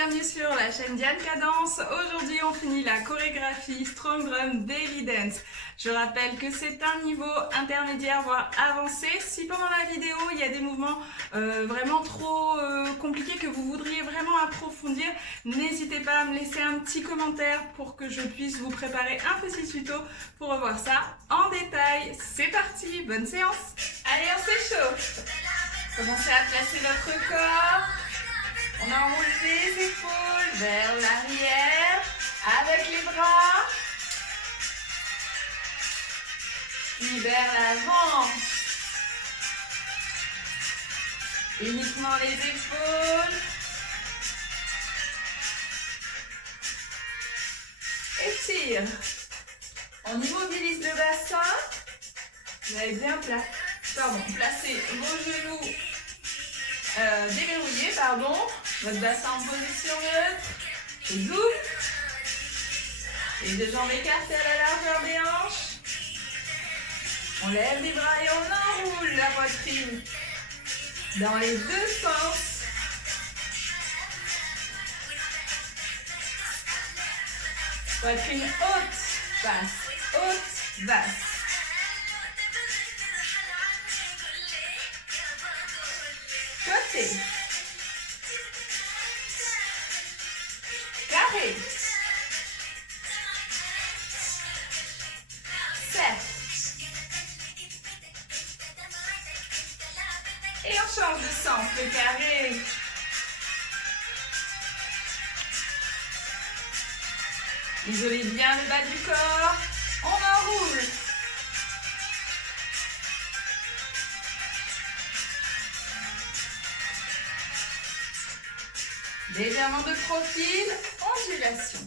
bienvenue sur la chaîne Diane Cadence. Aujourd'hui, on finit la chorégraphie Strong Drum Daily Dance. Je rappelle que c'est un niveau intermédiaire, voire avancé. Si pendant la vidéo, il y a des mouvements vraiment trop compliqués que vous voudriez vraiment approfondir, n'hésitez pas à me laisser un petit commentaire pour que je puisse vous préparer un petit tuto pour revoir ça en détail. C'est parti, bonne séance. Allez, on s'échauffe. Commencez à placer votre corps. On enroule les épaules vers l'arrière avec les bras. Puis vers l'avant. Uniquement les épaules. Étire. On immobilise le bassin. Vous allez bien placer vos genoux déverrouillés, votre bassin en position neutre. Zoom. Les deux jambes écartées à la largeur des hanches. On lève les bras et on enroule la poitrine dans les deux sens. Poitrine haute, basse. Côté. Carré. Cercle. Et on change de sens, le carré. Isolez bien le bas du corps. On enroule. Légèrement de profil, ondulation.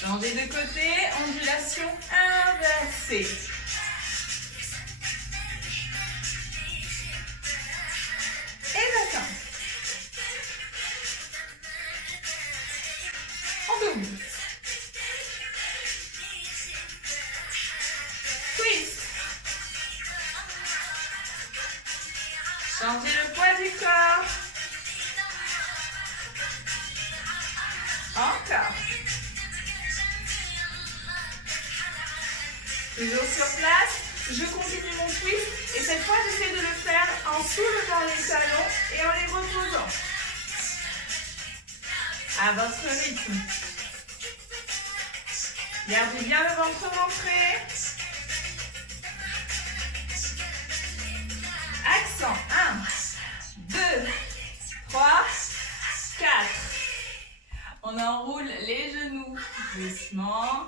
Changez de côté, ondulation inversée. Et bassin. On double. Twist. Changez le poids du corps. Encore. Toujours sur place. Je continue mon twist. Et cette fois, j'essaie de le faire en soulevant les talons et en les reposant. À votre rythme. Gardez bien le ventre rentré. Accent. 1, 2, 3, 4. On enroule les genoux doucement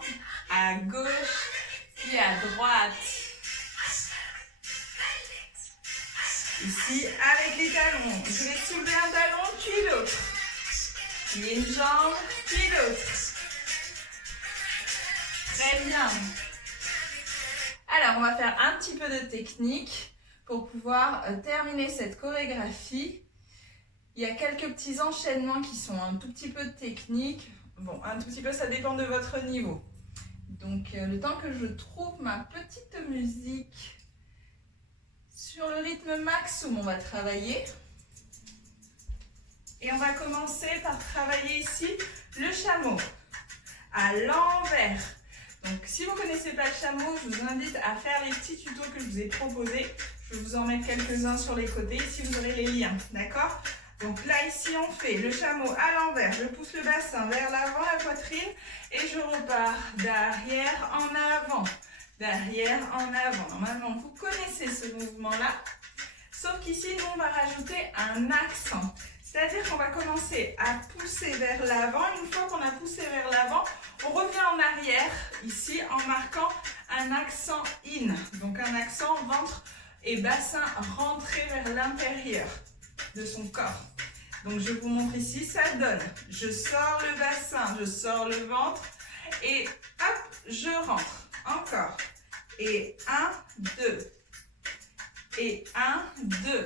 à gauche puis à droite. Ici, avec les talons, je vais soulever un talon puis l'autre. Puis une jambe puis l'autre. Très bien. Alors, on va faire un petit peu de technique pour pouvoir terminer cette chorégraphie. Il y a quelques petits enchaînements qui sont un tout petit peu techniques. Bon, un tout petit peu, ça dépend de votre niveau. Donc, le temps que je trouve ma petite musique sur le rythme max où on va travailler. Et on va commencer par travailler ici le chameau à l'envers. Donc, si vous ne connaissez pas le chameau, je vous invite à faire les petits tutos que je vous ai proposés. Je vais vous en mettre quelques-uns sur les côtés, ici vous aurez les liens, d'accord? Donc là, ici, on fait le chameau à l'envers. Je pousse le bassin vers l'avant, la poitrine, et je repars d'arrière en avant. D'arrière en avant. Normalement, vous connaissez ce mouvement-là, sauf qu'ici, nous, on va rajouter un accent. C'est-à-dire qu'on va commencer à pousser vers l'avant. Une fois qu'on a poussé vers l'avant, on revient en arrière, ici, en marquant un accent in. Donc un accent ventre et bassin rentré vers l'intérieur de son corps. Donc je vous montre ici, ça donne. Je sors le bassin, je sors le ventre et hop, je rentre. Encore. Et 1, 2. Et 1, 2.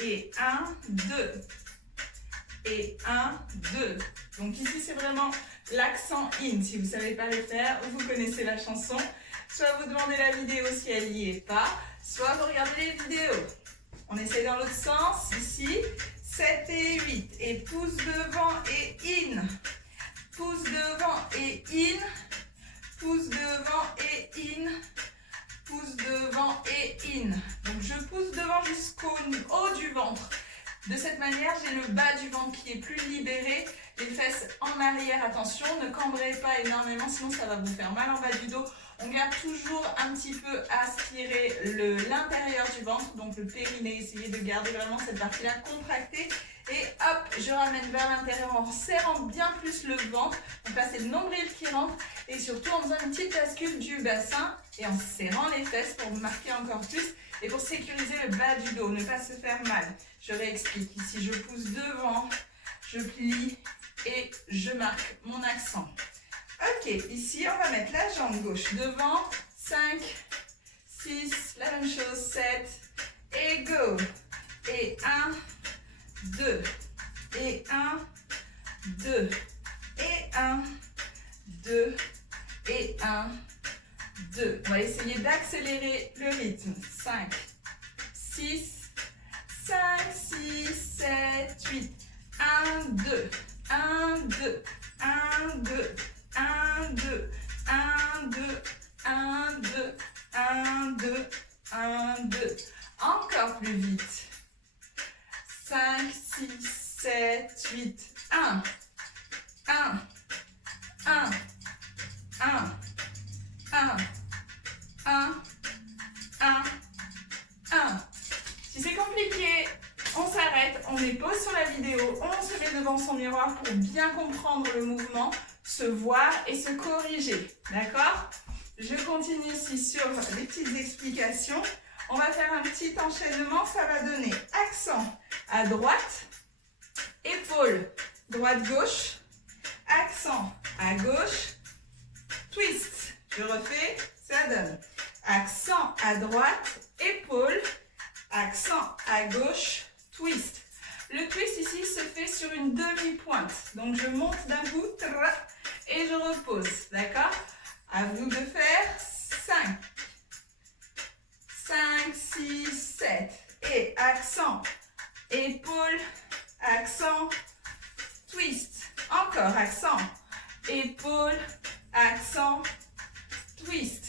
Et 1, 2. Et 1, 2. Donc ici, c'est vraiment l'accent in. Si vous ne savez pas le faire, vous connaissez la chanson. Soit vous demandez la vidéo si elle n'y est pas, soit vous regardez les vidéos. On essaie dans l'autre sens, ici. 7 et 8. Et pouce devant et in. Pouce devant et in. Pouce devant et in. Pouce devant et in. Donc je pousse devant jusqu'au haut du ventre. De cette manière, j'ai le bas du ventre qui est plus libéré. Les fesses en arrière, attention, ne cambrez pas énormément, sinon ça va vous faire mal en bas du dos. On garde toujours un petit peu aspiré l'intérieur du ventre, donc le périnée. Essayez de garder vraiment cette partie-là contractée. Et hop, je ramène vers l'intérieur en serrant bien plus le ventre. Donc là, c'est le nombril qui rentre. Et surtout en faisant une petite bascule du bassin et en serrant les fesses pour marquer encore plus. Et pour sécuriser le bas du dos, ne pas se faire mal. Je réexplique. Ici, je pousse devant, je plie et je marque mon accent. Ok, ici, on va mettre la jambe gauche devant. 5, 6, la même chose, 7, et go. Et 1, 2, et 1, 2, et 1, 2, et 1, 2. On va essayer d'accélérer le rythme. 5, 6, 5, 6, 7, 8. 1, 2, 1, 2, 1, 2, 1, 2, 1, 2, 1, 2, 1, 2, 1, 2. Encore plus vite. 5, 6, 7, 8. 1, 1, 1, 1, 1, 1, 1, 1. Si c'est compliqué, on s'arrête, on met pause sur la vidéo, on se met devant son miroir pour bien comprendre le mouvement, se voir et se corriger. D'accord? Je continue ici sur les petites explications. On va faire un petit enchaînement, ça va donner accent à droite, épaule droite-gauche, accent à gauche, twist. Je refais, ça donne accent à droite, épaule, accent à gauche, twist. Le twist ici se fait sur une demi-pointe. Donc je monte d'un coup et je repose. D'accord? À vous de faire 5, 5, 6, 7. Et accent, épaule, accent, twist. Encore accent, épaule, accent, twist.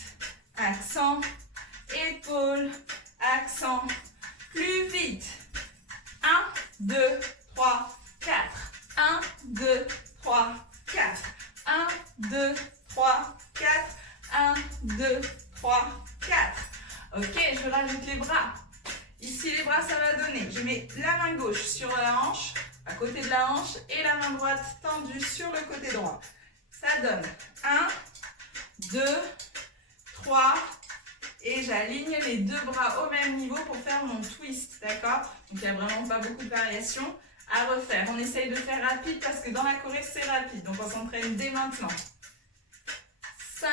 Accent, épaule, accent, plus vite. 1, 2, 3, 4. 1, 2, 3, 4. 1, 2, 3, 4. 1, 2, 3, 4. Ok, je rajoute les bras. Ici, les bras, ça va donner. Je mets la main gauche sur la hanche, à côté de la hanche, et la main droite tendue sur le côté droit. Ça donne 1, 2, 3, et j'aligne les deux bras au même niveau pour faire mon twist, d'accord? Donc, il n'y a vraiment pas beaucoup de variations à refaire. On essaye de faire rapide parce que dans la choré, c'est rapide. Donc, on s'entraîne dès maintenant. 5,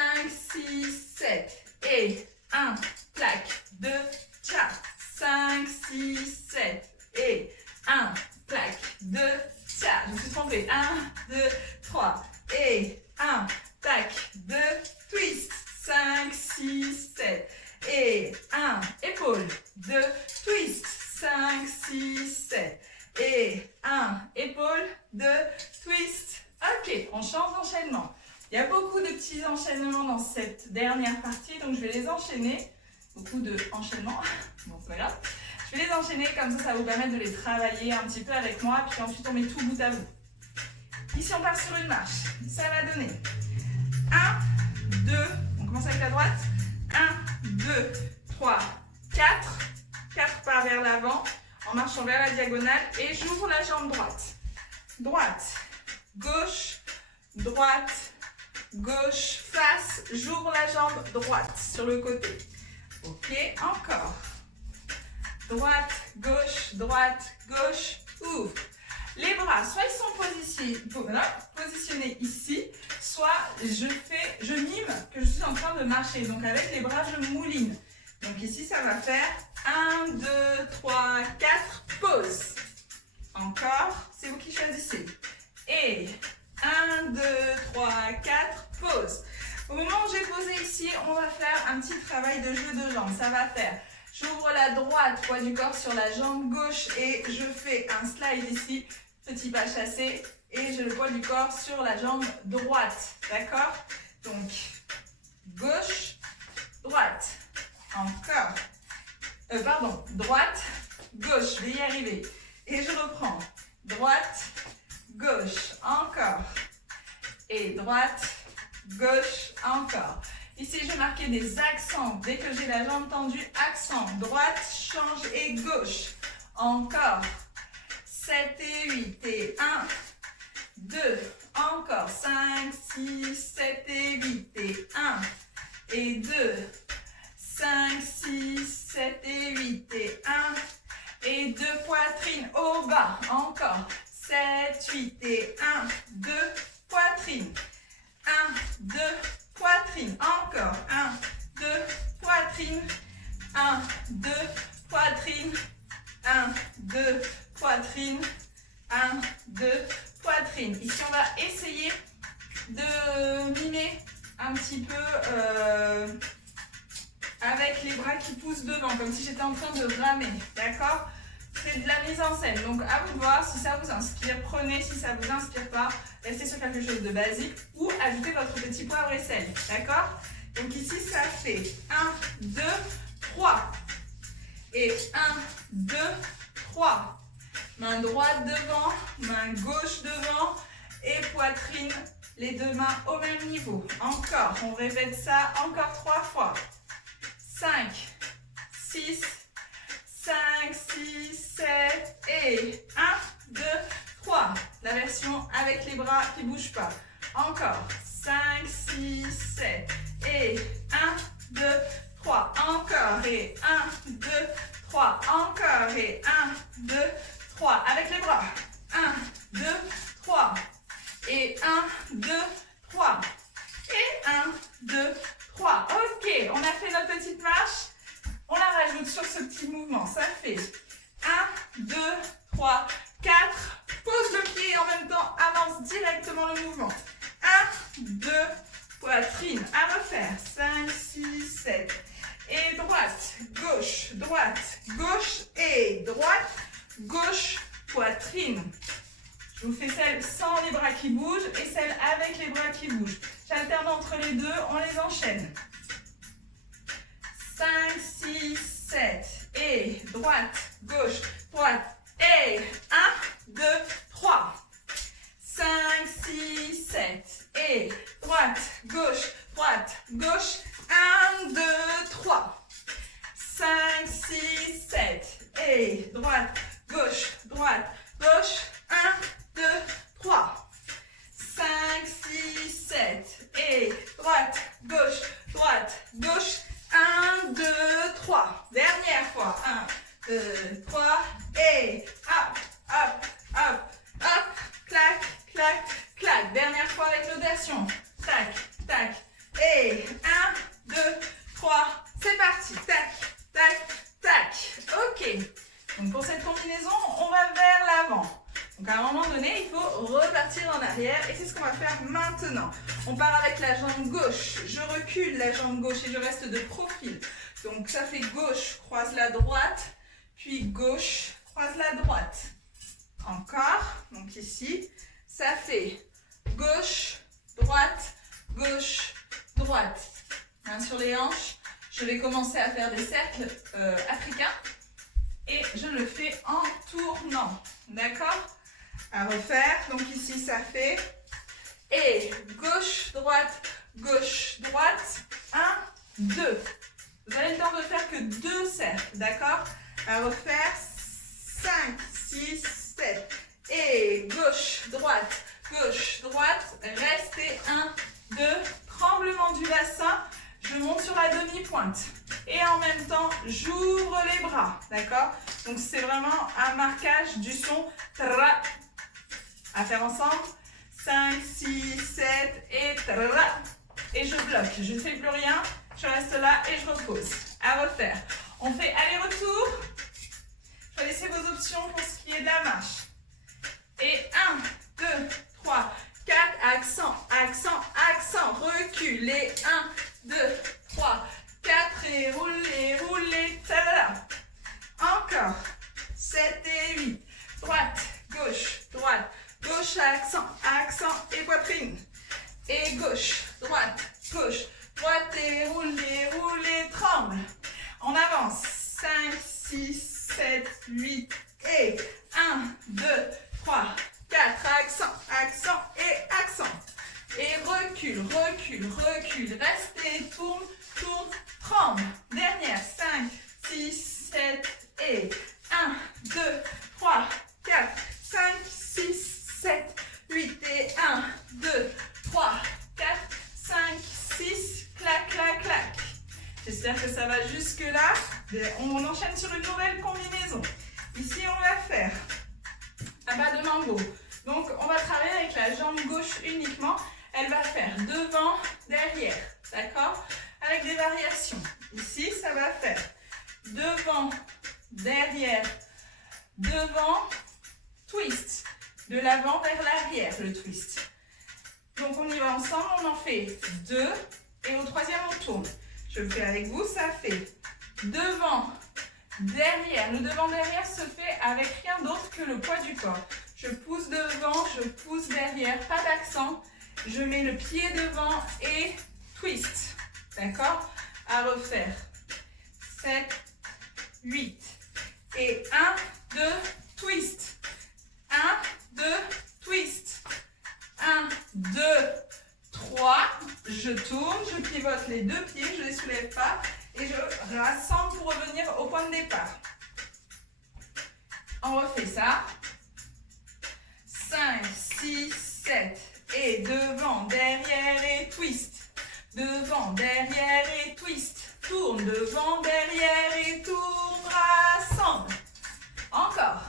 6, 7. Et 1, clac, 2, tcha. 5, 6, 7. Et 1, clac, 2, tcha. Je me suis trompée. 1, 2, 3. Et 1, tac, 2, twist. 5, 6, 7. Et 1, épaule, 2, twist. 5, 6, 7. Et 1, épaule, 2, twist. Ok, on change d'enchaînement. Il y a beaucoup de petits enchaînements dans cette dernière partie, donc je vais les enchaîner. Beaucoup d'enchaînements, bon c'est pas grave. Je vais les enchaîner, comme ça va vous permettre de les travailler un petit peu avec moi, puis ensuite on met tout bout à bout. Ici on part sur une marche, ça va donner 1, 2, on commence avec la droite, 1, 2, 3, 4, 4 pas vers l'avant, en marchant vers la diagonale, et j'ouvre la jambe droite. Droite, gauche, droite, gauche, face, j'ouvre la jambe droite sur le côté. Ok, encore. Droite, gauche, ouvre. Les bras, soit ils sont positionnés ici, soit je mime que je suis en train de marcher. Donc avec les bras, je mouline. Donc ici, ça va faire 1, 2, 3, 4, pause. Encore, c'est vous qui choisissez. Et 1, 2, 3, 4, pause. Au moment où j'ai posé ici, on va faire un petit travail de jeu de jambes. Ça va faire, J'ouvre la droite, poids du corps sur la jambe gauche et je fais un slide ici, petit pas chassé. Et j'ai le poids du corps sur la jambe droite, d'accord? Donc, gauche, droite, encore. Droite, gauche, je vais y arriver. Et je reprends. Droite, gauche, encore. Et droite, gauche, encore. Ici, je vais marquer des accents. Dès que j'ai la jambe tendue, accent. Droite, change et gauche. Encore. 7 et 8 et 1, 2, encore. 5, 6, 7 et 8 et 1 et 2, 5, 6, 7 et 8 et 1 et 2, poitrine au bas. Encore. 7, 8 et 1, 2, poitrine. 1, 2, poitrine. Encore. 1, 2, poitrine. 1, 2, poitrine. 1, 2, poitrine. 1, 2, poitrine. Ici, on va essayer de mimer un petit peu avec les bras qui poussent devant, comme si j'étais en train de ramer. D'accord? C'est de la mise en scène. Donc, à vous de voir si ça vous inspire. Prenez si ça ne vous inspire pas. Restez sur quelque chose de basique ou ajoutez votre petit poivre et sel. D'accord? Donc, ici, ça fait 1, 2, 3. Et 1, 2, 3. Main droite devant, main gauche devant et poitrine, les deux mains au même niveau. Encore, on répète ça encore 3 fois. 5, 6, 5, 6, 7 et 1, 2, 3. La version avec les bras qui ne bougent pas. Encore, 5, 6, 7 et 1, 2, 3. Encore et 1, 2, 3. Encore et 1, 2, 3. Avec les bras. 1, 2, 3. Et 1, 2, 3. Et 1, 2, 3. Ok, on a fait notre petite marche. On la rajoute sur ce petit mouvement. Ça fait 1, 2, 3, 4. Pose le pied et en même temps avance directement le mouvement. 1, 2, poitrine. À refaire. 5, 6, 7. Et droite, gauche, et droite, gauche, poitrine. Je vous fais celle sans les bras qui bougent et celle avec les bras qui bougent. J'alterne entre les deux, on les enchaîne. 5, 6, 7. Et droite, gauche, droite. Et 1, 2, 3. 5, 6, 7. Et droite, gauche, gauche. 1, 2, 3. 5, 6, 7. Et droite, gauche, gauche. 1, 2, 3. 5, 6, 7. Et droite, gauche, gauche. 1, 2, 3. Dernière fois. 1, 2, 3. Et hop, hop, hop, hop. Clac, clac, clac. Dernière fois avec l'audacion. Tac, tac. Et 1, 2, 3. C'est parti. Tac, tac, tac. Ok. Donc pour cette combinaison, on va vers l'avant. Donc à un moment donné, il faut repartir en arrière et c'est ce qu'on va faire maintenant. On part avec la jambe gauche, je recule la jambe gauche et je reste de profil. Donc ça fait gauche, croise la droite, puis gauche, croise la droite. Encore, donc ici, ça fait gauche, droite, droite. Main sur les hanches, je vais commencer à faire des cercles africains et je le fais en tournant, d'accord? À refaire, donc ici ça fait et gauche, droite, 1, 2. Vous avez le temps de faire que 2 cercles, d'accord? À refaire, 5, 6, 7 et gauche, droite, restez 1, 2, tremblement du bassin, je monte sur la demi-pointe et en même temps j'ouvre les bras, d'accord? Donc c'est vraiment un marquage du son tra. À faire ensemble. 5, 6, 7 et tra. Et je bloque. Je ne fais plus rien. Je reste là et je repose. À refaire. On fait aller-retour. Choisissez vos options pour ce qui est de la marche. Et 1, 2, 3, 4. Accent, accent, accent. Reculez. 1, 2, 3, 4. Et roulez, roulez. Ta-da-da. 6, 7, 8 et 1, 2, 3, 4, accent, accent et accent. Et recule, recule, recule, restez, tourne, tourne, tremble. Dernière, 5, 6, 7 et 1, 2, 3, 4, 5, 6, 7, 8 et 1, 2, 3, 4, 5, 6, clac, clac, clac. J'espère que ça va jusque là. On enchaîne sur une nouvelle combinaison. Ici, on va faire un bas de mambo. Donc, on va travailler avec la jambe gauche uniquement. Elle va faire devant, derrière. D'accord? Avec des variations. Ici, ça va faire devant, derrière, devant, twist. De l'avant vers l'arrière, le twist. Donc, on y va ensemble. On en fait 2. Et au troisième, on tourne. Je le fais avec vous. Ça fait devant, derrière. Le devant-derrière se fait avec rien d'autre que le poids du corps. Je pousse devant, je pousse derrière. Pas d'accent. Je mets le pied devant et twist. D'accord? À refaire. 7, 8. Et 1, 2, twist. 1, 2, twist. 1, 2, 3. Je tourne, je pivote les deux pieds, je ne les soulève pas. Et je rassemble pour revenir au point de départ. On refait ça. 5, 6, 7. Et devant, derrière et twist. Devant, derrière et twist. Tourne, devant, derrière et tourne. Rassemble. Encore.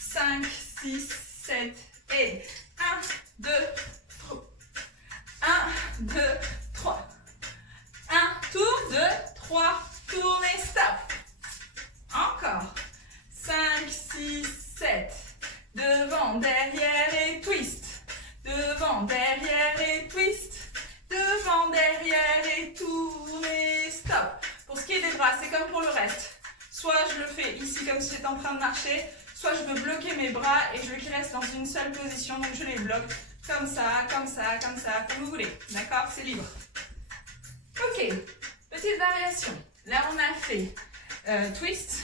5, 6, 7 et 1, 2, 3. 1, 2, 3. 1, tourne, 2, 3, tourne et stop. Encore. 5, 6, 7. Devant, derrière et twist. Devant, derrière et twist. Devant, derrière et tourne et stop. Pour ce qui est des bras, c'est comme pour le reste. Soit je le fais ici comme si j'étais en train de marcher, soit je veux bloquer mes bras et je veux qu'ils restent dans une seule position. Donc je les bloque comme ça, comme ça, comme ça, comme vous voulez. D'accord? C'est libre. Ok, petite variation. Là, on a fait twist.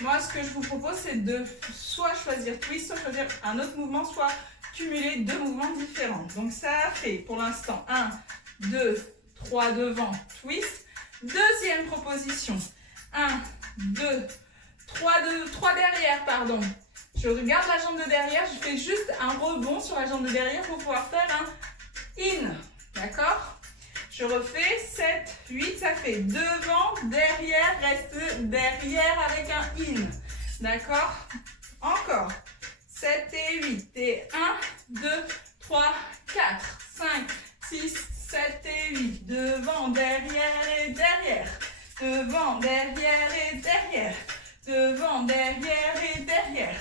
Moi, ce que je vous propose, c'est de soit choisir twist, soit choisir un autre mouvement, soit cumuler deux mouvements différents. Donc, ça a fait pour l'instant 1, 2, 3 devant, twist. Deuxième proposition. 1, 2, 3 derrière, pardon. Je regarde la jambe de derrière, je fais juste un rebond sur la jambe de derrière pour pouvoir faire un in. D'accord? Je refais 7, 8, ça fait devant, derrière, reste derrière avec un in. D'accord? Encore. 7 et 8. Et 1, 2, 3, 4, 5, 6, 7 et 8. Devant, derrière et derrière. Devant, derrière et derrière. Devant, derrière et derrière.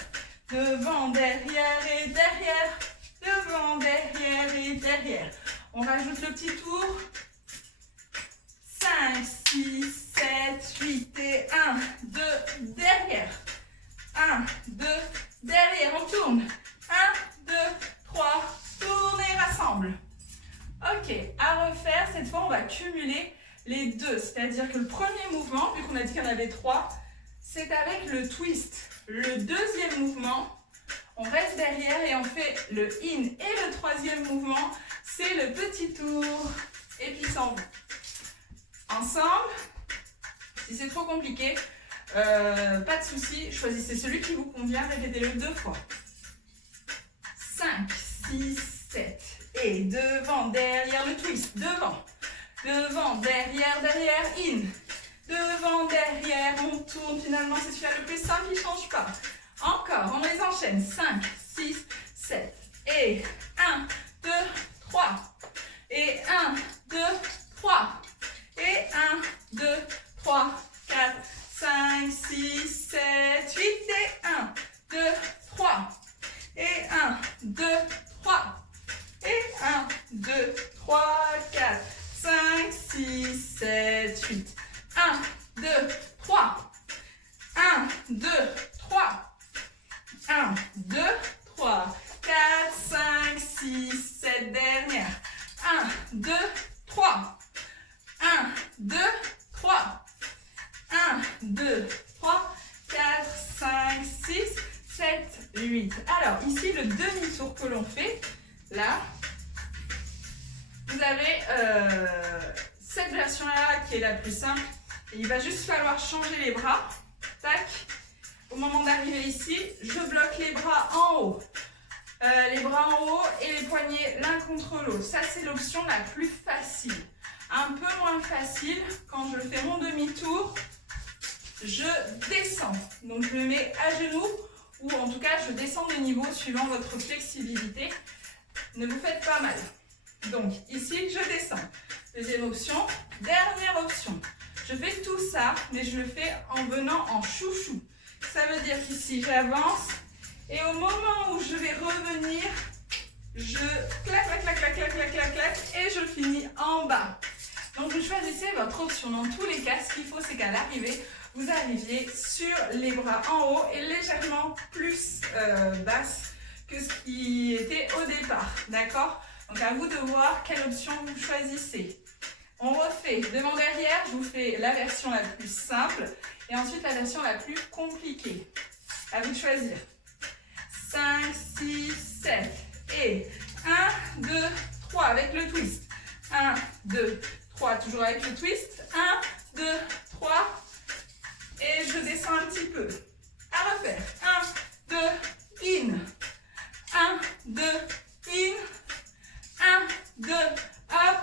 Devant, derrière et derrière. Devant, derrière et derrière. On rajoute le petit tour. 5, 6, 7, 8 et 1, 2, derrière. 1, 2, derrière, on tourne. 1, 2, 3, tourne et rassemble. Ok, à refaire, cette fois on va cumuler les deux. C'est-à-dire que le premier mouvement, vu qu'on a dit qu'il y en avait 3, c'est avec le twist. Le deuxième mouvement, on reste derrière et on fait le in. Et le troisième mouvement, c'est le petit tour. Et puis ça envoie. Ensemble, si c'est trop compliqué, pas de souci, choisissez celui qui vous convient, répétez-le 2 fois. 5, 6, 7, et devant, derrière le twist, devant, devant, derrière, derrière, in, devant, derrière, on tourne, finalement c'est celui-là le plus simple, il ne change pas. Encore, on les enchaîne, 5, 6, 7, et 1, 2, 3, et 1, 2, 3, et 1, 2, 3, 4, 5, 6, 7, 8, et 1, 2, 3, et 1, 2, 3, et 1, 2, 3, 4, 5, 6, 7, 8, 1, 2, 3, 1, 2, 3, 1, 2, 3, 4, 5, 6, 7, dernière, 1, 2, 3, 1, 2, 3, 1, 2, 3, 4, 5, 6, 7, 8. Alors, ici, le demi-tour que l'on fait, là, vous avez cette version-là qui est la plus simple. Et il va juste falloir changer les bras. Tac. Au moment d'arriver ici, je bloque les bras en haut. Les bras en haut et les poignets l'un contre l'autre. Ça, c'est l'option la plus facile. Un peu moins facile, quand je fais mon demi-tour, je descends. Donc, je me mets à genoux ou en tout cas, je descends de niveau suivant votre flexibilité. Ne vous faites pas mal. Donc, ici, je descends. Deuxième option. Dernière option. Je fais tout ça, mais je le fais en venant en chouchou. Ça veut dire qu'ici, j'avance. Et au moment où je vais revenir, je clac, clac, clac, clac, clac, clac, clac, clac, et je finis en bas. Donc, vous choisissez votre option. Dans tous les cas, ce qu'il faut, c'est qu'à l'arrivée, vous arriviez sur les bras en haut et légèrement plus basse que ce qui était au départ. D'accord? Donc, à vous de voir quelle option vous choisissez. On refait devant derrière, je vous fais la version la plus simple et ensuite la version la plus compliquée. À vous de choisir. 5, 6, 7 et 1, 2, 3 avec le twist. 1, 2, 3, toujours avec le twist. 1, 2, 3 et je descends un petit peu. À refaire. 1, 2, in. 1, 2, in. 1, 2, hop.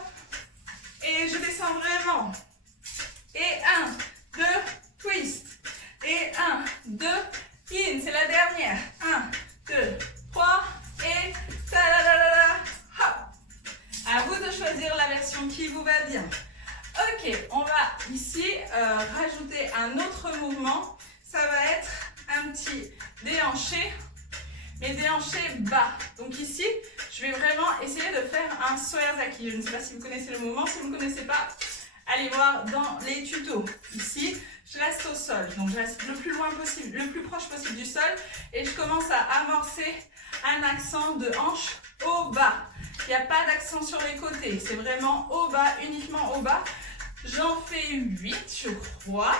Et je descends vraiment. Et 1, 2, twist. Et 1, 2, in. C'est la dernière. 1, 2, 3. Et ta-da-da-da-da. Hop. À vous de choisir la version qui vous va bien. Ok, on va ici rajouter un autre mouvement. Ça va être un petit déhanché, mais déhanché bas. Donc ici, je vais vraiment essayer de faire un Soerzaki. Je ne sais pas si vous connaissez le mouvement. Si vous ne connaissez pas, allez voir dans les tutos. Ici, je reste au sol. Donc je reste le plus loin possible, le plus proche possible du sol. Et je commence à amorcer un accent de hanche au bas. Il n'y a pas d'accent sur les côtés. C'est vraiment au bas, uniquement au bas. J'en fais 8, je crois.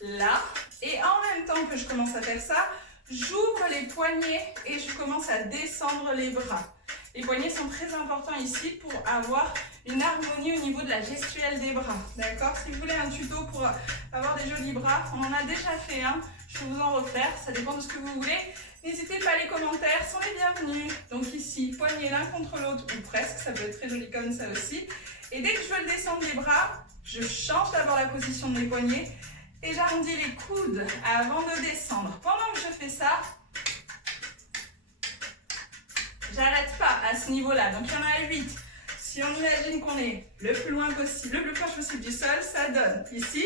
Là. Et en même temps que je commence à faire ça, j'ouvre les poignets et je commence à descendre les bras. Les poignets sont très importants ici pour avoir une harmonie au niveau de la gestuelle des bras. D'accord? Si vous voulez un tuto pour avoir des jolis bras, on en a déjà fait un. Je peux vous en refaire, ça dépend de ce que vous voulez. N'hésitez pas, les commentaires sont les bienvenus. Donc ici, poignets l'un contre l'autre ou presque, ça peut être très joli comme ça aussi. Et dès que je veux descendre les bras, je change d'abord la position de mes poignets et j'arrondis les coudes avant de descendre. Pendant que je fais ça, j'arrête pas à ce niveau-là. Donc il y en a 8. Si on imagine qu'on est le plus loin possible, le plus proche possible du sol, ça donne ici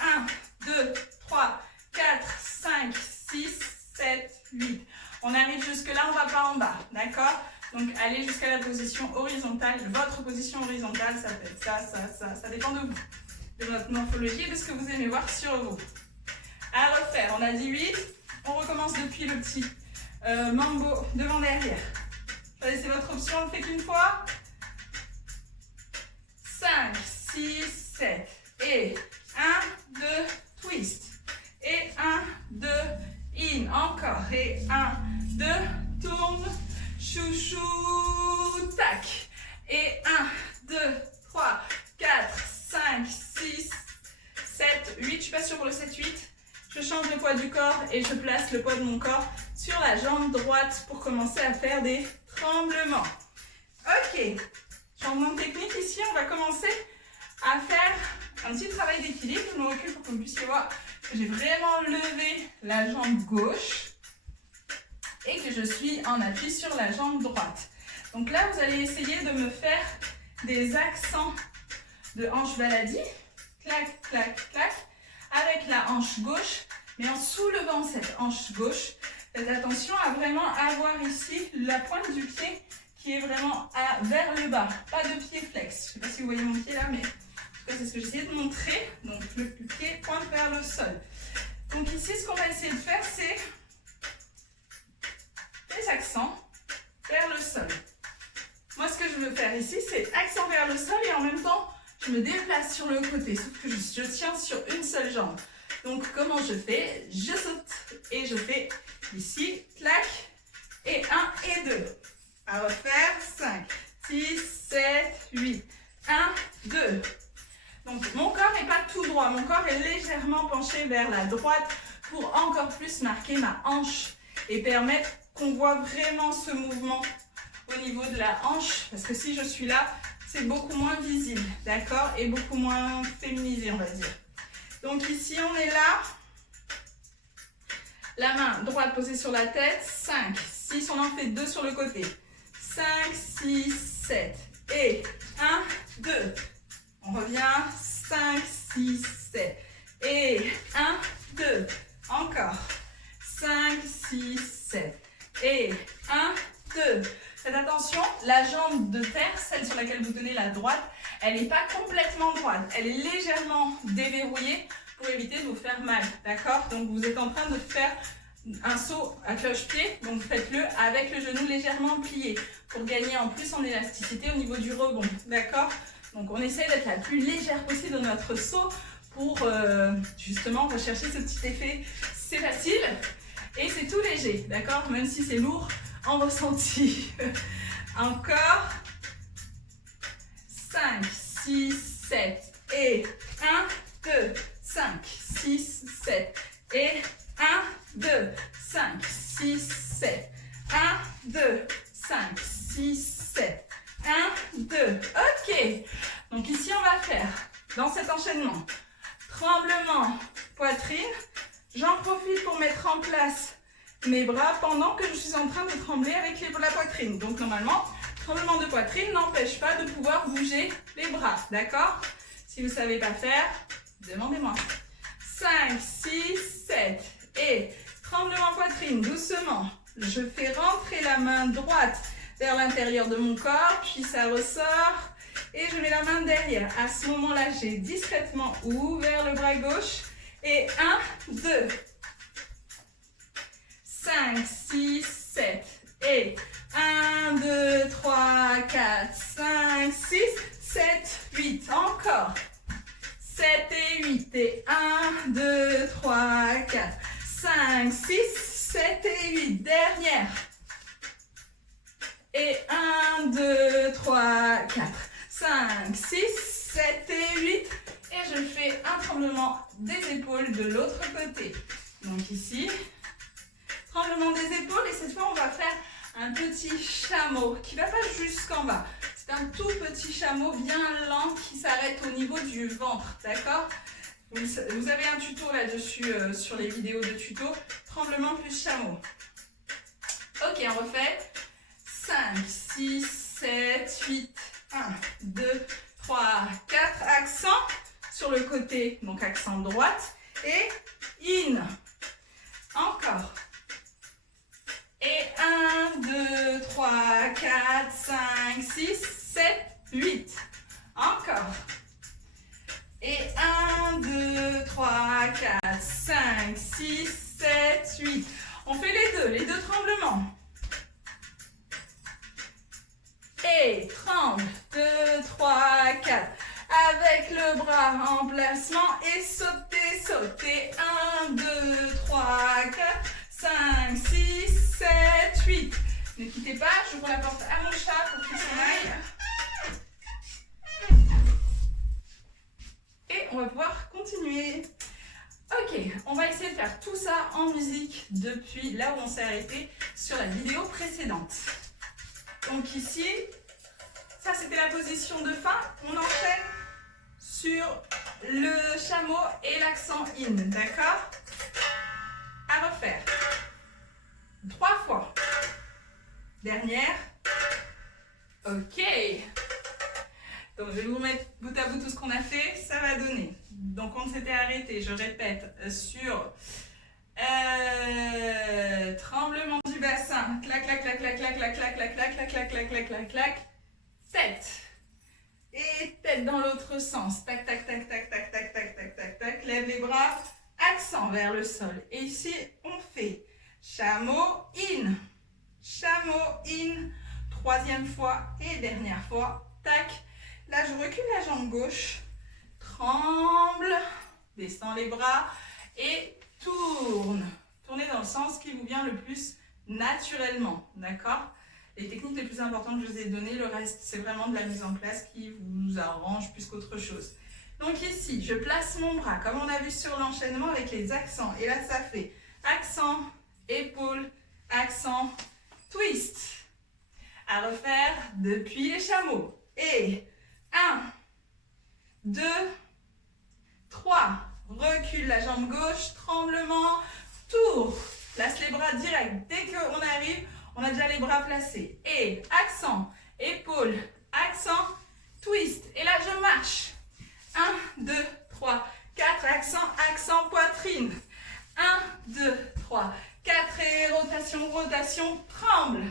1, 2, 3, 4, 5, 6, 7, 8. On arrive jusque là, on ne va pas en bas, d'accord? Donc allez jusqu'à la position horizontale. Votre position horizontale, ça peut être ça dépend de vous, de votre morphologie et de ce que vous aimez voir sur vous. À refaire, on a dit 8. On recommence depuis le petit mambo devant derrière. Choisissez votre option, on ne fait qu'une fois. 5, 6, 7 et 1, 2, twist. Et 1, 2, in. Encore. Et 1, 2, tourne. Chouchou, tac. Et 1, 2, 3, 4, 5, 6, 7, 8. Je ne suis pas sûre pour le 7, 8. Je change le poids du corps et je place le poids de mon corps sur la jambe droite pour commencer à faire des tremblements. Ok. Changement de technique ici. On va commencer à faire un petit travail d'équilibre. Je me recule pour que vous puissiez voir que j'ai vraiment levé la jambe gauche et que je suis en appui sur la jambe droite. Donc là, vous allez essayer de me faire des accents de hanche baladie. Clac, clac, clac. Avec la hanche gauche, mais en soulevant cette hanche gauche. Faites attention à vraiment avoir ici la pointe du pied qui est vraiment vers le bas. Pas de pied flex. Je ne sais pas si vous voyez mon pied là, mais c'est ce que j'essayais de montrer. Donc le pied pointe vers le sol. Donc ici, ce qu'on va essayer de faire, c'est des accents vers le sol. Moi, ce que je veux faire ici, c'est accent vers le sol et en même temps, je me déplace sur le côté. Sauf que je tiens sur une seule jambe. Donc comment je fais? Je saute et je fais ici, clac, et 1 et 2. À refaire, 5, 6, 7, 8, 1, 2. Donc mon corps n'est pas tout droit, mon corps est légèrement penché vers la droite pour encore plus marquer ma hanche et permettre qu'on voit vraiment ce mouvement au niveau de la hanche, parce que si je suis là, c'est beaucoup moins visible, d'accord, et beaucoup moins féminisé, on va dire. Donc ici, on est là, la main droite posée sur la tête, 5, 6, on en fait 2 sur le côté, 5, 6, 7, et 1, 2, on revient, 5, 6, 7, et 1, 2, encore, 5, 6, 7, et 1, 2. Faites attention, la jambe de terre, celle sur laquelle vous tenez la droite, elle n'est pas complètement droite. Elle est légèrement déverrouillée pour éviter de vous faire mal, d'accord? Donc vous êtes en train de faire un saut à cloche-pied, donc faites-le avec le genou légèrement plié pour gagner en plus en élasticité au niveau du rebond, d'accord? Donc on essaie d'être la plus légère possible dans notre saut pour justement rechercher ce petit effet. C'est facile et c'est tout léger, d'accord? Même si c'est lourd en ressenti. Encore. 5, 6, 7 et 1, 2, 5, 6, 7 et 1, 2, 5, 6, 7, 1, 2, 5, 6, 7, 1, 2. Ok. Donc ici, on va faire, dans cet enchaînement, tremblement, poitrine. J'en profite pour mettre en place mes bras pendant que je suis en train de trembler avec la poitrine. Donc normalement, tremblement de poitrine n'empêche pas de pouvoir bouger les bras, d'accord? Si vous ne savez pas faire, demandez-moi. 5, 6, 7 et tremblement poitrine, doucement. Je fais rentrer la main droite vers l'intérieur de mon corps, puis ça ressort et je mets la main derrière. À ce moment-là, j'ai discrètement ouvert le bras gauche et 1, 2, 5, 6, 7 et 1, 2, 3, 4, 5, 6, 7, 8. Encore. 7 et 8 et 1, 2, 3, 4, 5, 6, 7 et 8. Dernière. Et 1, 2, 3, 4, 5, 6, 7 et 8. Et je fais un tremblement des épaules de l'autre côté. Donc ici, tremblement des épaules. Et cette fois, on va faire un petit chameau qui ne va pas jusqu'en bas. C'est un tout petit chameau bien lent qui s'arrête au niveau du ventre. D'accord? Vous avez un tuto là-dessus sur les vidéos de tuto. Tremblement plus chameau. Ok, on refait. 5, 6, 7, 8, 1, 2, 3, 4. Accent sur le côté, donc accent droite. Et in. Encore. Et 1, 2, 3, 4, 5, 6, 7, 8. Encore. Et 1, 2, 3, 4, 5, 6, 7, 8. On fait les deux tremblements. Et tremble, 2, 3, 4. Avec le bras en placement et sautez, sautez. 1, 2, 3, 4, 5, 6, 7, 8. Ne quittez pas, j'ouvre la porte à mon chat pour qu'il s'en aille. Et on va pouvoir continuer. Ok, on va essayer de faire tout ça en musique depuis là où on s'est arrêté sur la vidéo précédente. Donc ici, ça c'était la position de fin. On enchaîne sur le chameau et l'accent in, d'accord? À refaire. 3 fois. Dernière. Ok. Donc je vais vous mettre bout à bout tout ce qu'on a fait. Ça va donner. Donc on s'était arrêté, je répète, sur tremblement du bassin. Clac, clac, clac, clac, clac, clac, clac, clac, clac, clac, clac, clac, clac, clac, clac. Tête. Et tête dans l'autre sens. Tac, tac, tac, tac, tac, tac, tac, tac, tac, tac. Lève les bras. Accent vers le sol. Et ici, on fait chameau in. Chameau in. 3e fois et dernière fois. Tac. Là, je recule la jambe gauche. Tremble. Descends les bras. et tourne. Tournez dans le sens qui vous vient le plus naturellement, d'accord? Les techniques les plus importantes que je vous ai données, le reste, c'est vraiment de la mise en place qui vous arrange plus qu'autre chose. Donc ici, je place mon bras, comme on a vu sur l'enchaînement avec les accents. Et là, ça fait accent, épaule, accent, twist. À refaire depuis les chameaux. Et 1, 2, 3. Recule la jambe gauche, tremblement, tour. Place les bras direct. Dès qu'on arrive, on a déjà les bras placés. Et accent, épaule, accent, twist. Et là, je marche. 1, 2, 3, 4. Accent, accent, poitrine. 1, 2, 3, 4. Et rotation, rotation, tremble.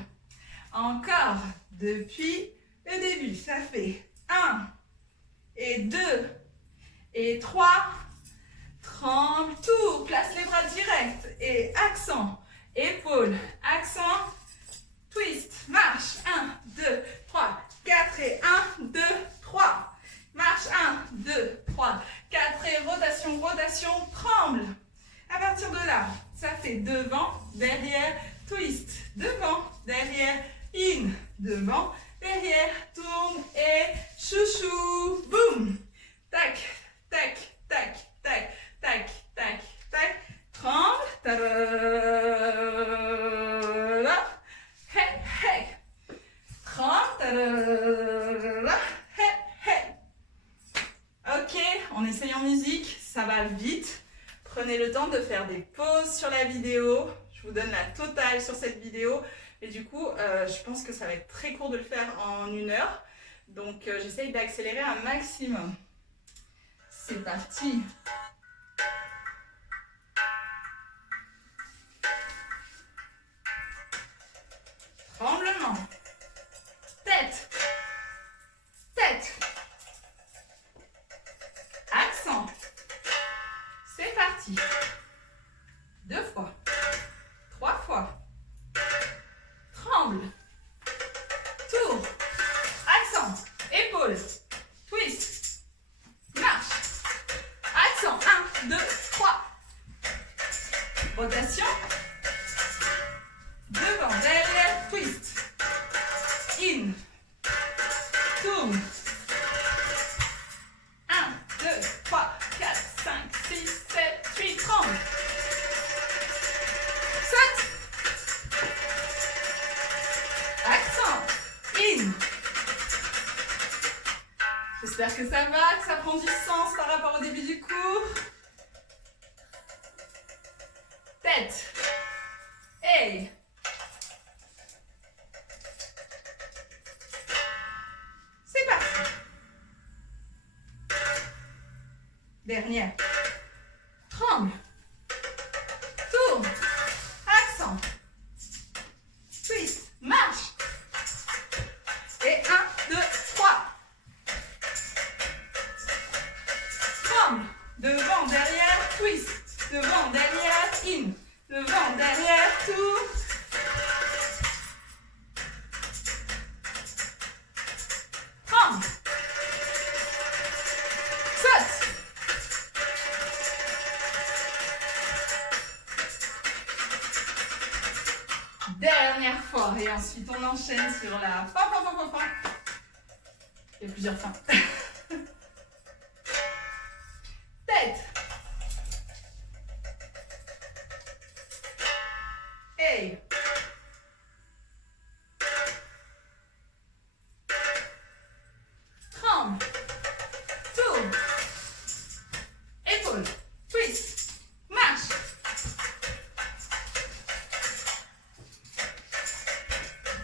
Encore. Depuis le début. Ça fait 1 et 2 et 3. Tremble, tour, place les bras directs et accent, épaule, accent, twist, marche, 1, 2, 3, 4 et 1, 2, 3. Marche, 1, 2, 3, 4 et rotation, rotation, tremble. À partir de là, ça fait devant, derrière, twist, devant, derrière, in, devant, derrière, tourne et chouchou, boum. Tac, tac, tac, tac. Tac, tac, tac, tremble, ta-da-da-da-da. Hey, hey, tremble, ta-da-da-da-da. Hey, hey. Ok, on essaye en musique, ça va vite. Prenez le temps de faire des pauses sur la vidéo. Je vous donne la totale sur cette vidéo. Et du coup, je pense que ça va être très court de le faire en 1 heure. Donc, j'essaye d'accélérer un maximum. C'est parti. Tremblement. Tête. Tête. Accent. C'est parti. 2 fois. 3 fois. Tremble. Tour. Accent. Épaule. Twist. Marche. Accent. 1, 2, 3. Rotation. Devant, derrière, twist. In. Tourne. 1, 2, 3, 4, 5, 6, 7, 8, tremble. Saute. Accent. In. J'espère que ça va, que ça prend du sens par rapport au début du cours. Tête. Hey. C'est parti. Dernière. Tremble. Tourne. Accent. Twist. Marche. Et 1, 2, 3. Tremble. Devant, derrière, twist. Devant, derrière, in. Devant, derrière, tour. Tremble. Saute. Dernière fois. Et ensuite, on enchaîne sur la fin. Il y a plusieurs fins. Tête. Hey. Tremble. Tourne. Épaule. Twist. Marche.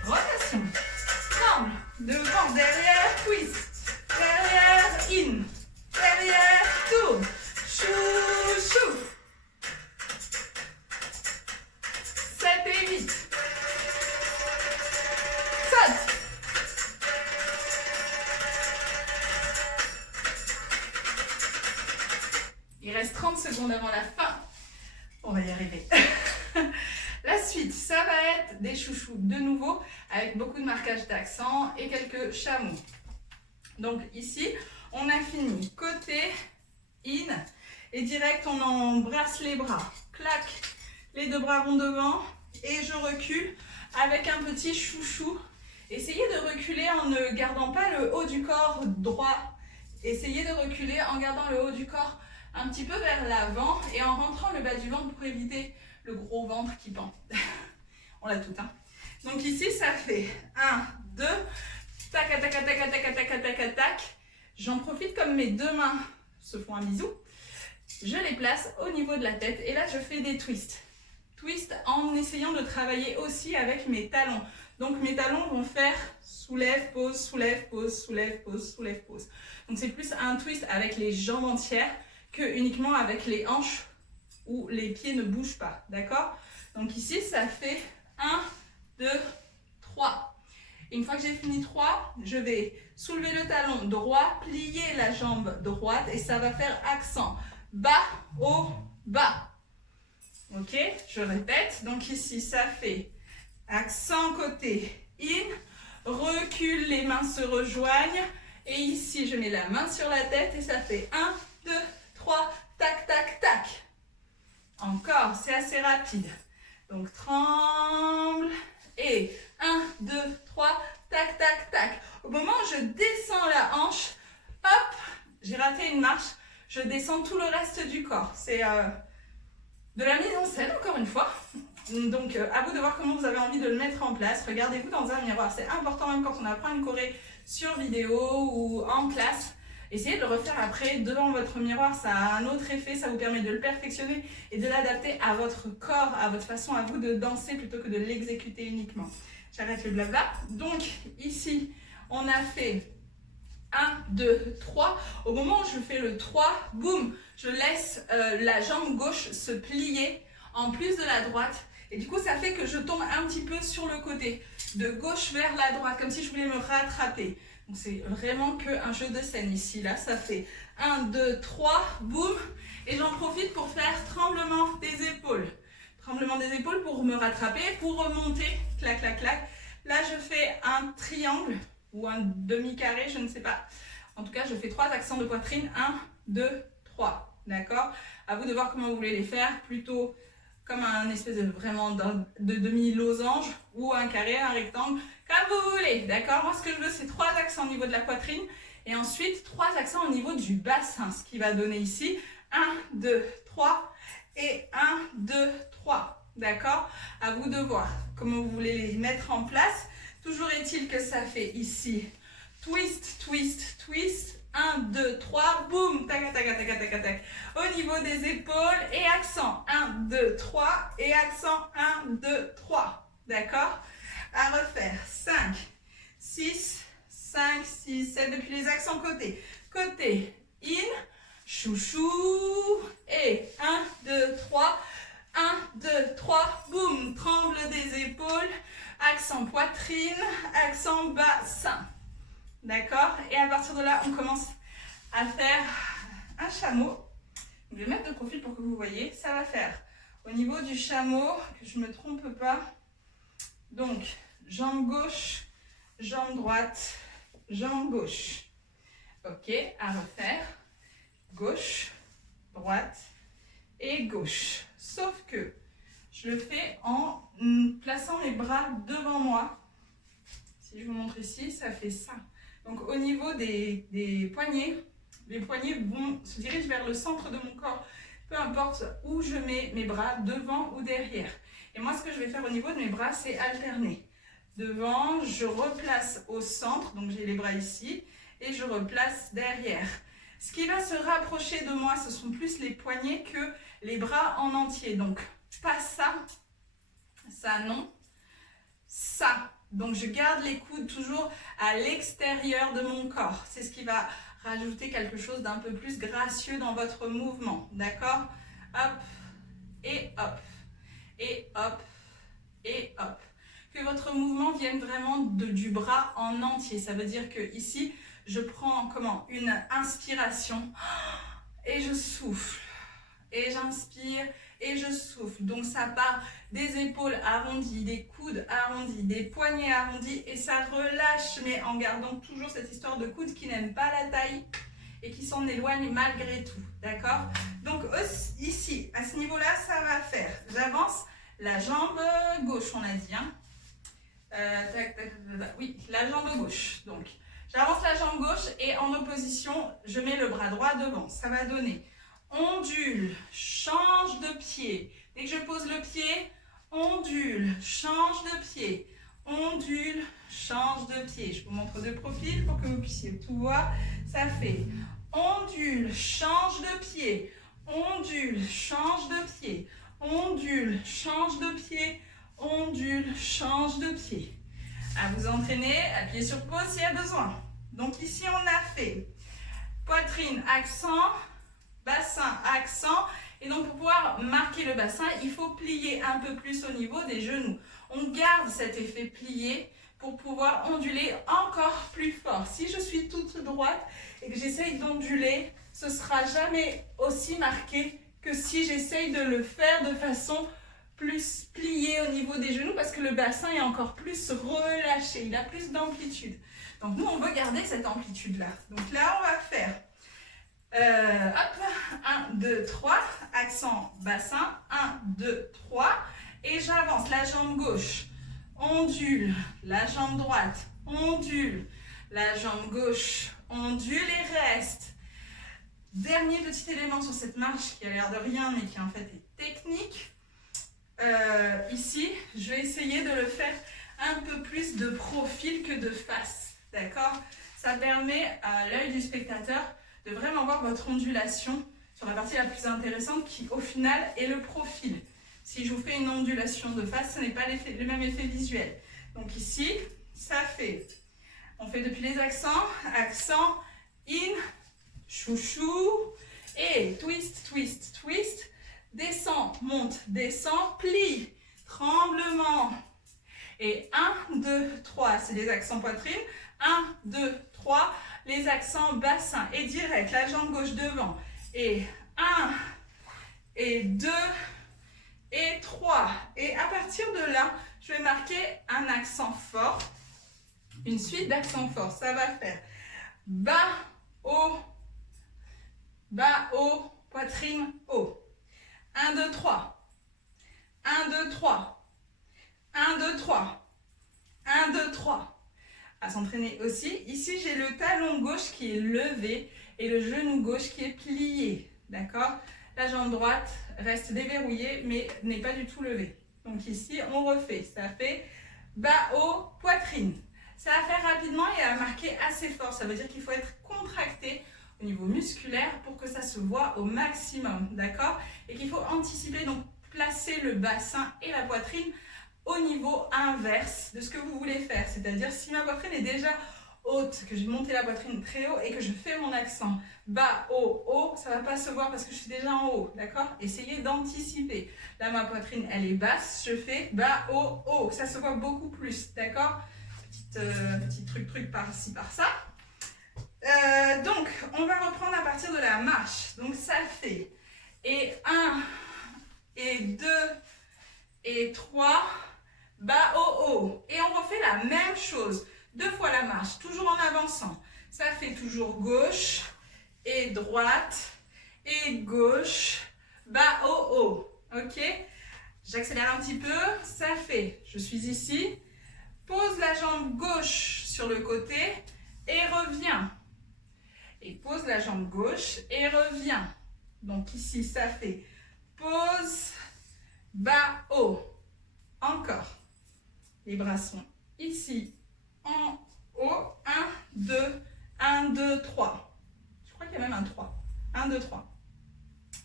Rotation. Tremble. Devant, derrière, twist. Derrière, in. Derrière, tourne. Chou. 7 et 8. Saute. Il reste 30 secondes avant la fin. On va y arriver. La suite, ça va être des chouchous de nouveau avec beaucoup de marquage d'accent et quelques chameaux. Donc ici, on a fini côté in Et direct, on embrasse les bras. Clac, les deux bras vont devant et je recule avec un petit chouchou. Essayez de reculer en ne gardant pas le haut du corps droit. Essayez de reculer en gardant le haut du corps un petit peu vers l'avant et en rentrant le bas du ventre pour éviter le gros ventre qui pend. On l'a tout, hein. Donc ici, ça fait 1, 2, tac, tac, tac, tac, tac, tac, tac, tac. J'en profite comme mes deux mains se font un bisou. Je les place au niveau de la tête et là, je fais des twists. Twists en essayant de travailler aussi avec mes talons. Donc mes talons vont faire soulève, pose, soulève, pose, soulève, pose, soulève, pose. Donc c'est plus un twist avec les jambes entières que uniquement avec les hanches où les pieds ne bougent pas, d'accord? Donc ici, ça fait 1, 2, 3. Et une fois que j'ai fini 3, je vais soulever le talon droit, plier la jambe droite et ça va faire accent bas, haut, bas. Ok, je répète. Donc ici, ça fait accent côté in, recule, les mains se rejoignent. Et ici, je mets la main sur la tête et ça fait 1, 2, 3, tac, tac, tac. Encore, c'est assez rapide. Donc, tremble. Et 1, 2, 3, tac, tac, tac. Au moment où je descends la hanche, hop, j'ai raté une marche, je descends tout le reste du corps. C'est de la mise en scène, encore une fois. Donc, à vous de voir comment vous avez envie de le mettre en place. Regardez-vous dans un miroir. C'est important même quand on apprend une choré sur vidéo ou en classe. Essayez de le refaire après devant votre miroir. Ça a un autre effet. Ça vous permet de le perfectionner et de l'adapter à votre corps, à votre façon à vous de danser plutôt que de l'exécuter uniquement. J'arrête le blabla. Donc, ici, on a fait 1, 2, 3. Au moment où je fais le 3, boum, je laisse la jambe gauche se plier en plus de la droite. Et du coup, ça fait que je tombe un petit peu sur le côté, de gauche vers la droite, comme si je voulais me rattraper. Donc, c'est vraiment qu'un jeu de scène ici. Là, ça fait 1, 2, 3, boum. Et j'en profite pour faire tremblement des épaules. Tremblement des épaules pour me rattraper, pour remonter, clac, clac, clac. Là, je fais un triangle ou un demi-carré, je ne sais pas. En tout cas, je fais 3 accents de poitrine. 1, 2, 3. D'accord? À vous de voir comment vous voulez les faire. Plutôt comme un espèce de vraiment de demi-losange ou un carré, un rectangle, comme vous voulez. D'accord? Moi, ce que je veux, c'est 3 accents au niveau de la poitrine et ensuite 3 accents au niveau du bassin. Ce qui va donner ici 1, 2, 3 et 1, 2, 3. D'accord? À vous de voir comment vous voulez les mettre en place. Toujours est-il que ça fait ici twist, twist, twist. 1, 2, 3, boum, tac, tac, tac, tac, tac, tac. Au niveau des épaules et accent 1, 2, 3 et accent 1, 2, 3. D'accord? À refaire 5, 6, 5, 6, 7 depuis les accents côté. Côté in, chouchou et 1, 2, 3. 1, 2, 3, boum, tremble des épaules, accent poitrine, accent bassin. D'accord? Et à partir de là, on commence à faire un chameau. Je vais mettre de profil pour que vous voyez. Ça va faire au niveau du chameau, que je ne me trompe pas. Donc, jambe gauche, jambe droite, jambe gauche. Ok, à refaire. Gauche, droite et gauche. Sauf que je le fais en plaçant mes bras devant moi. Si je vous montre ici, ça fait ça. Donc au niveau des poignets, les poignets se dirigent vers le centre de mon corps. Peu importe où je mets mes bras, devant ou derrière. Et moi, ce que je vais faire au niveau de mes bras, c'est alterner. Devant, je replace au centre, donc j'ai les bras ici, et je replace derrière. Ce qui va se rapprocher de moi, ce sont plus les poignets que les bras en entier. Donc, pas ça, ça non, ça. Donc, je garde les coudes toujours à l'extérieur de mon corps. C'est ce qui va rajouter quelque chose d'un peu plus gracieux dans votre mouvement. D'accord? Hop, et hop, et hop, et hop. Que votre mouvement vienne vraiment du bras en entier. Ça veut dire que ici, je prends une inspiration et je souffle. Et j'inspire et je souffle. Donc ça part des épaules arrondies, des coudes arrondis, des poignets arrondis et ça relâche, mais en gardant toujours cette histoire de coude qui n'aime pas la taille et qui s'en éloigne malgré tout, d'accord? Donc ici, à ce niveau-là, ça va faire, j'avance la jambe gauche, on a dit, hein? Oui, la jambe gauche, donc j'avance la jambe gauche et en opposition, je mets le bras droit devant, ça va donner ondule, change de pied, dès que je pose le pied, ondule, change de pied, ondule, change de pied. Je vous montre de profil pour que vous puissiez tout voir. Ça fait ondule, change de pied, ondule, change de pied, ondule, change de pied, ondule, change de pied. À vous entraîner, appuyez sur pause s'il y a besoin. Donc ici, on a fait poitrine, accent, bassin, accent. Et donc, pour pouvoir marquer le bassin, il faut plier un peu plus au niveau des genoux. On garde cet effet plié pour pouvoir onduler encore plus fort. Si je suis toute droite et que j'essaye d'onduler, ce ne sera jamais aussi marqué que si j'essaye de le faire de façon plus pliée au niveau des genoux parce que le bassin est encore plus relâché, il a plus d'amplitude. Donc, nous, on veut garder cette amplitude-là. Donc là, on va faire... hop, 1, 2, 3, accent bassin, 1, 2, 3, et j'avance la jambe gauche, ondule, la jambe droite, ondule, la jambe gauche, ondule et reste. Dernier petit élément sur cette marche qui a l'air de rien mais qui en fait est technique. Ici, je vais essayer de le faire un peu plus de profil que de face, d'accord? Ça permet à l'œil du spectateur de vraiment voir votre ondulation sur la partie la plus intéressante qui, au final, est le profil. Si je vous fais une ondulation de face, ce n'est pas le même effet visuel. Donc ici, ça fait, on fait depuis les accents, accent, in, chouchou, et twist, twist, twist, descend, monte, descend, plie, tremblement. Et 1, 2, 3, c'est les accents poitrine, 1, 2, 3, les accents bassin et direct, la jambe gauche devant, et 1, et 2, et 3, et à partir de là, je vais marquer un accent fort, une suite d'accents forts, ça va faire bas, haut, poitrine, haut, 1, 2, 3, 1, 2, 3, 1, 2, 3, 1, 2, 3, à s'entraîner aussi. Ici, j'ai le talon gauche qui est levé et le genou gauche qui est plié, d'accord? La jambe droite reste déverrouillée mais n'est pas du tout levée. Donc ici, on refait. Ça fait bas, haut, poitrine. Ça va faire rapidement et à marquer assez fort. Ça veut dire qu'il faut être contracté au niveau musculaire pour que ça se voit au maximum, d'accord? Et qu'il faut anticiper, donc placer le bassin et la poitrine au niveau inverse de ce que vous voulez faire. C'est-à-dire, si ma poitrine est déjà haute, que j'ai monté la poitrine très haut et que je fais mon accent bas, haut, haut, ça ne va pas se voir parce que je suis déjà en haut, d'accord? Essayez d'anticiper. Là, ma poitrine, elle est basse, je fais bas, haut, haut. Ça se voit beaucoup plus, d'accord? Petit truc par-ci, par-ça. Donc, on va reprendre à partir de la marche. Donc, ça fait et 1, et 2, et 3, bas, haut, haut. Et on refait la même chose. 2 fois la marche, toujours en avançant. Ça fait toujours gauche et droite et gauche, bas, haut, haut. Ok? J'accélère un petit peu. Ça fait, je suis ici. Pose la jambe gauche sur le côté et reviens. Et pose la jambe gauche et reviens. Donc ici, ça fait pose, bas, haut. Encore. Les bras sont ici, en haut. 1, 2, 1, 2, 3. Je crois qu'il y a même un 3. 1, 2, 3.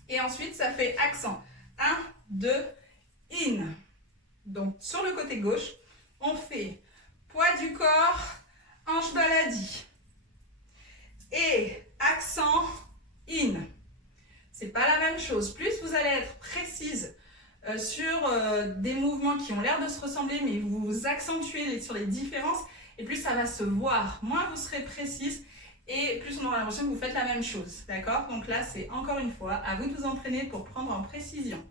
Et ensuite, ça fait accent. 1, 2, in. Donc, sur le côté gauche, on fait poids du corps, hanche baladie. Et accent, in. C'est pas la même chose. Plus vous allez être précise sur des mouvements qui ont l'air de se ressembler, mais vous accentuez sur les différences, et plus ça va se voir. Moins vous serez précise, et plus on aura l'impression que vous faites la même chose. D'accord? Donc là, c'est encore une fois, à vous de vous entraîner pour prendre en précision.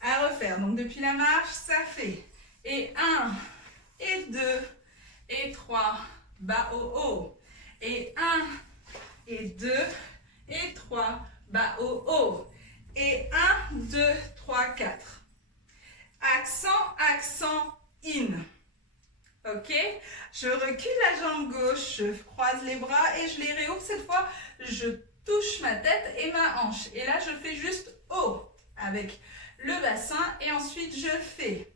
À refaire. Donc depuis la marche, ça fait et 1, et 2, et 3, bas, haut, haut. Et 1, et 2, et 3, bas au haut. Et 1, 2, 3, 4. Accent, accent, in. Ok? Je recule la jambe gauche, je croise les bras et je les réouvre. Cette fois, je touche ma tête et ma hanche. Et là, je fais juste haut avec le bassin. Et ensuite, je fais...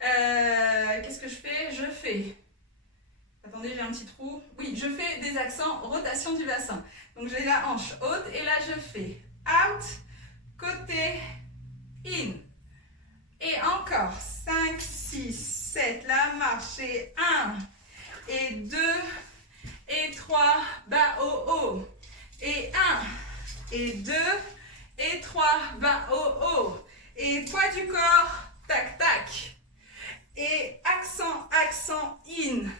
Qu'est-ce que je fais? Je fais... Attendez, j'ai un petit trou. Oui, je fais des accents, rotation du bassin. Donc, j'ai la hanche haute et là, je fais out, côté, in. Et encore, 5, 6, 7, la marche, et 1, et 2, et 3, bas au haut. Et 1, et 2, et 3, bas au haut. Et poids du corps, tac, tac. Et accent, accent, in.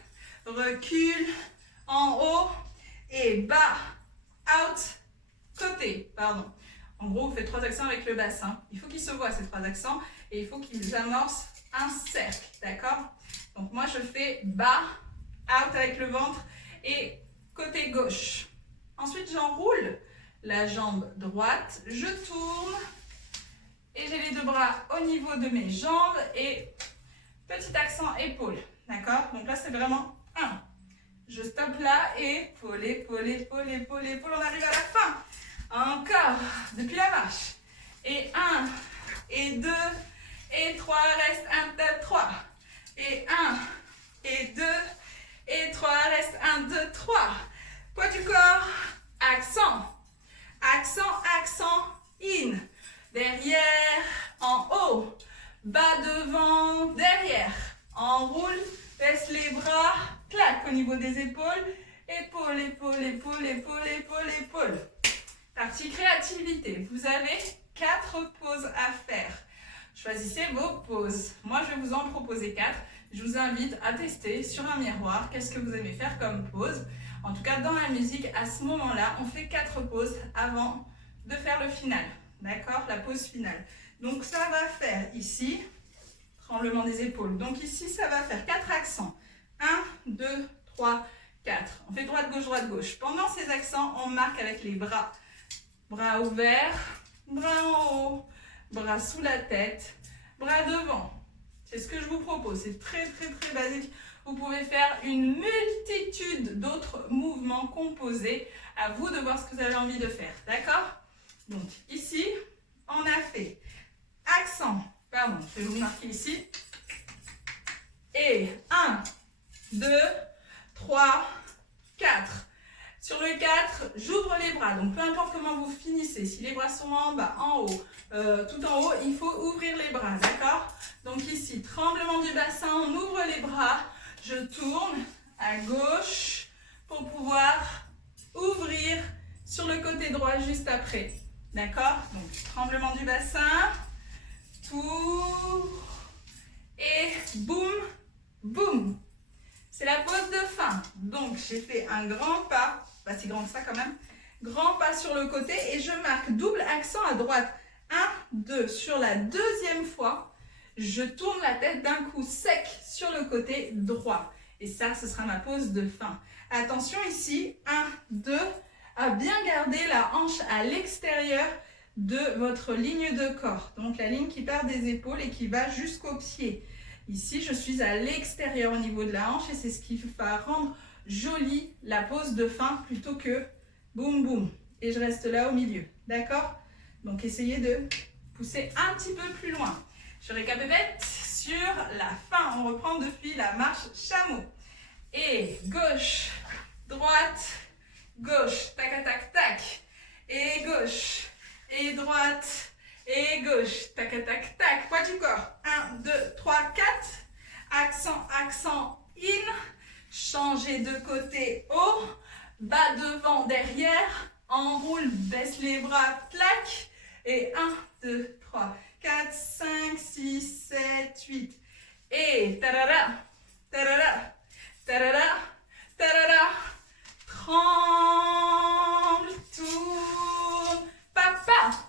Recule, en haut, et bas, out, côté, pardon. En gros, vous faites 3 accents avec le bassin. Il faut qu'ils se voient, ces 3 accents, et il faut qu'ils amorcent un cercle, d'accord? Donc moi, je fais bas, out avec le ventre, et côté gauche. Ensuite, j'enroule la jambe droite, je tourne, et j'ai les 2 bras au niveau de mes jambes, et petit accent épaule, d'accord? Donc là, c'est vraiment 1. Je stoppe là, et épaule, épaule, épaule, épaule, épaule, on arrive à la fin. Encore, depuis la marche. Et 1, et 2, et 3, reste 1, 2, 3. Et 1, et 2, et 3, reste 1, 2, 3. Poids du corps, accent. Accent, accent, in. Derrière, en haut. Bas devant, derrière. Enroule, baisse les bras, claque au niveau des épaules. Épaule, épaule, épaule, épaule, épaule, épaule. Partie créativité. Vous avez 4 pauses à faire. Choisissez vos pauses. Moi, je vais vous en proposer 4. Je vous invite à tester sur un miroir qu'est-ce que vous aimez faire comme pause. En tout cas, dans la musique, à ce moment-là, on fait 4 pauses avant de faire le final. D'accord? La pause finale. Donc, ça va faire ici, tremblement des épaules. Donc, ici, ça va faire 4 accents. 1, 2, 3, 4. On fait droite, gauche. Pendant ces accents, on marque avec les bras. Bras ouverts, bras en haut, bras sous la tête, bras devant. C'est ce que je vous propose. C'est très, très, très basique. Vous pouvez faire une multitude d'autres mouvements composés. À vous de voir ce que vous avez envie de faire. D'accord? Donc, ici, on a fait accent. Pardon, je vais vous marquer ici. Et 1, 2, 3, 4. Sur le 4, j'ouvre les bras. Donc, peu importe comment vous finissez. Si les bras sont en bas, en haut, tout en haut, il faut ouvrir les bras. D'accord? Donc, ici, tremblement du bassin, on ouvre les bras. Je tourne à gauche pour pouvoir ouvrir sur le côté droit juste après. D'accord? Donc, tremblement du bassin, tour et boum, boum. C'est la pause de fin. Donc, j'ai fait un grand pas, pas si grand que ça quand même, grand pas sur le côté et je marque double accent à droite. 1, 2. Sur la deuxième fois, je tourne la tête d'un coup sec sur le côté droit. Et ça, ce sera ma pause de fin. Attention ici, 1, 2, à bien garder la hanche à l'extérieur de votre ligne de corps. Donc, la ligne qui part des épaules et qui va jusqu'au pied. Ici, je suis à l'extérieur au niveau de la hanche et c'est ce qui va rendre jolie la pose de fin plutôt que boum boum. Et je reste là au milieu. D'accord? Donc, essayez de pousser un petit peu plus loin. Je récapitule sur la fin. On reprend depuis la marche chameau. Et gauche, droite, gauche. Tac, tac, tac. Et gauche, et droite. Et gauche, tac, tac, tac, poids du corps, 1, 2, 3, 4, accent, accent, in, changez de côté, haut, bas devant, derrière, enroule, baisse les bras, plaque, et 1, 2, 3, 4, 5, 6, 7, 8, et tarara, tarara, tarara, tarara, tremble, tourne, papa.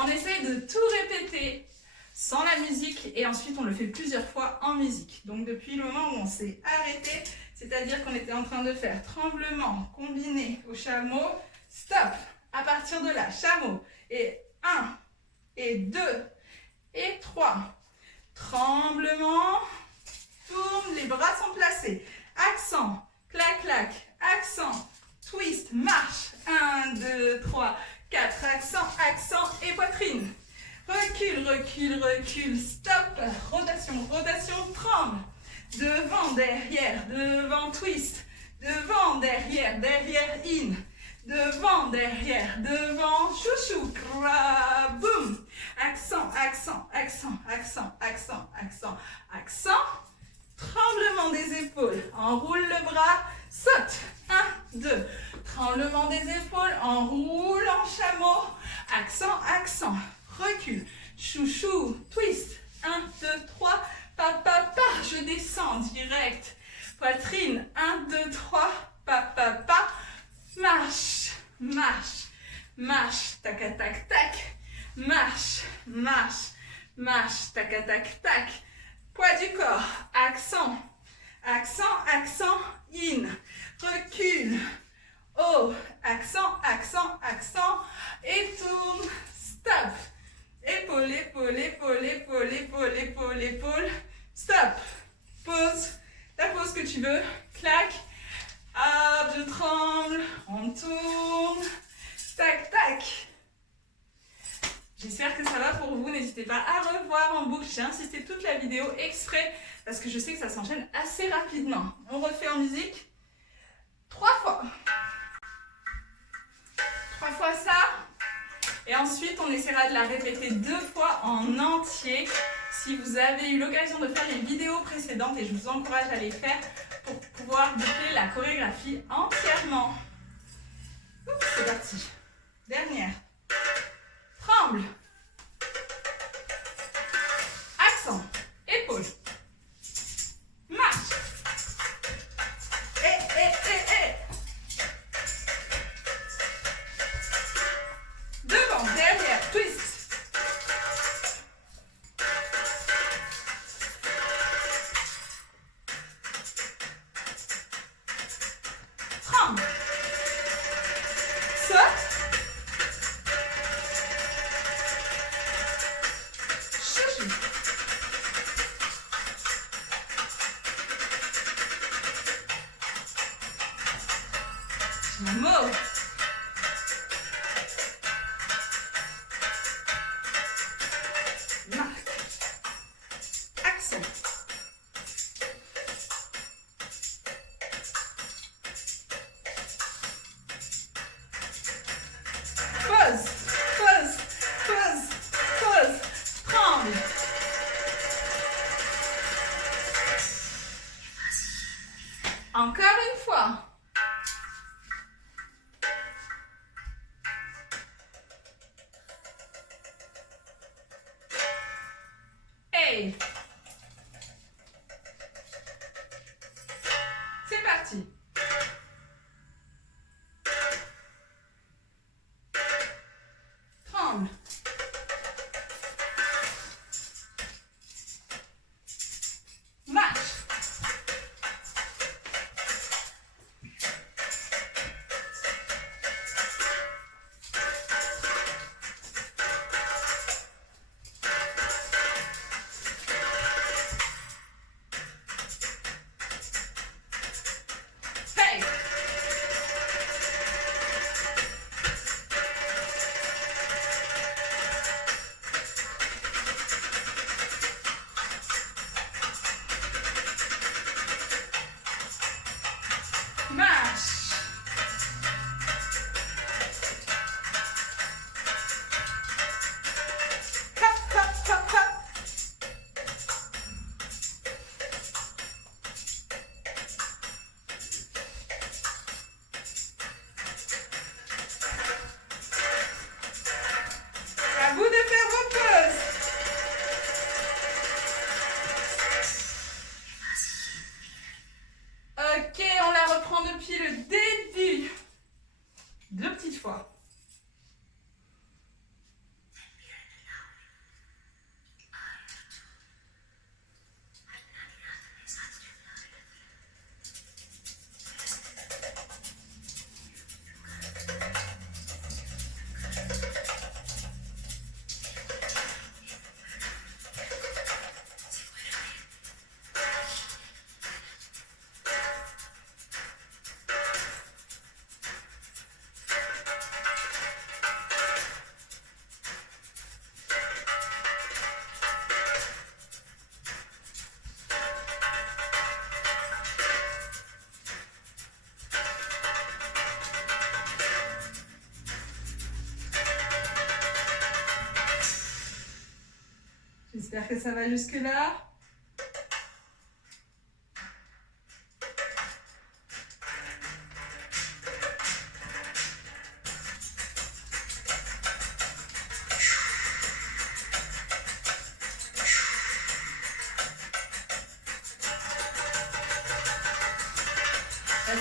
On essaye de tout répéter sans la musique et ensuite on le fait plusieurs fois en musique. Donc depuis le moment où on s'est arrêté, c'est-à-dire qu'on était en train de faire tremblement combiné au chameau, stop. À partir de là, chameau. Et 1, et 2, et 3. Tremblement. Tourne, les bras sont placés. Accent, clac, clac. Accent, twist, marche. 1, 2, 3, 4. Accent, accent et poitrine. Recule, recule, recule. Stop. Rotation, rotation, tremble. Devant, devant, twist. Devant, derrière, in. Devant, derrière, devant, chouchou, boum. Accent, accent, accent, accent, accent, accent, accent. Tremblement des épaules. Enroule le bras, saute. 1, 2. Tremblement des épaules, enroule en chameau. Accent, accent. Recule. Chouchou, twist. 1, 2, 3. Pa. Je descends direct. Poitrine. 1, 2, 3. Pa. Marche, marche, marche, tac, tac, tac. Marche, marche, marche, tac, tac, tac. Poids du corps, accent, accent, accent, in. Recule, haut, accent, accent, accent. Et tourne, stop. Épaule, épaule, épaule, épaule, épaule, épaule, épaule. Stop. Pause, la pause que tu veux. Clac. Hop, je tremble, on tourne, tac, tac. J'espère que ça va pour vous. N'hésitez pas à revoir en boucle. J'ai insisté toute la vidéo exprès parce que je sais que ça s'enchaîne assez rapidement. On refait en musique 3 fois. 3 fois ça. Et ensuite, on essaiera de la répéter 2 fois en entier. Si vous avez eu l'occasion de faire les vidéos précédentes, et je vous encourage à les faire pour pouvoir boucler la chorégraphie entièrement. C'est parti. Dernière. Tremble. Accent. Épaule. Marche. Et. Devant, derrière, twist. Tremble. Saute. Chouchou. Chameau. Marque. Accent. Pause, pause, pause, pause. Tremble. Encore une fois. Hey. C'est parti. Tremble. Marche. J'espère que ça va jusque-là.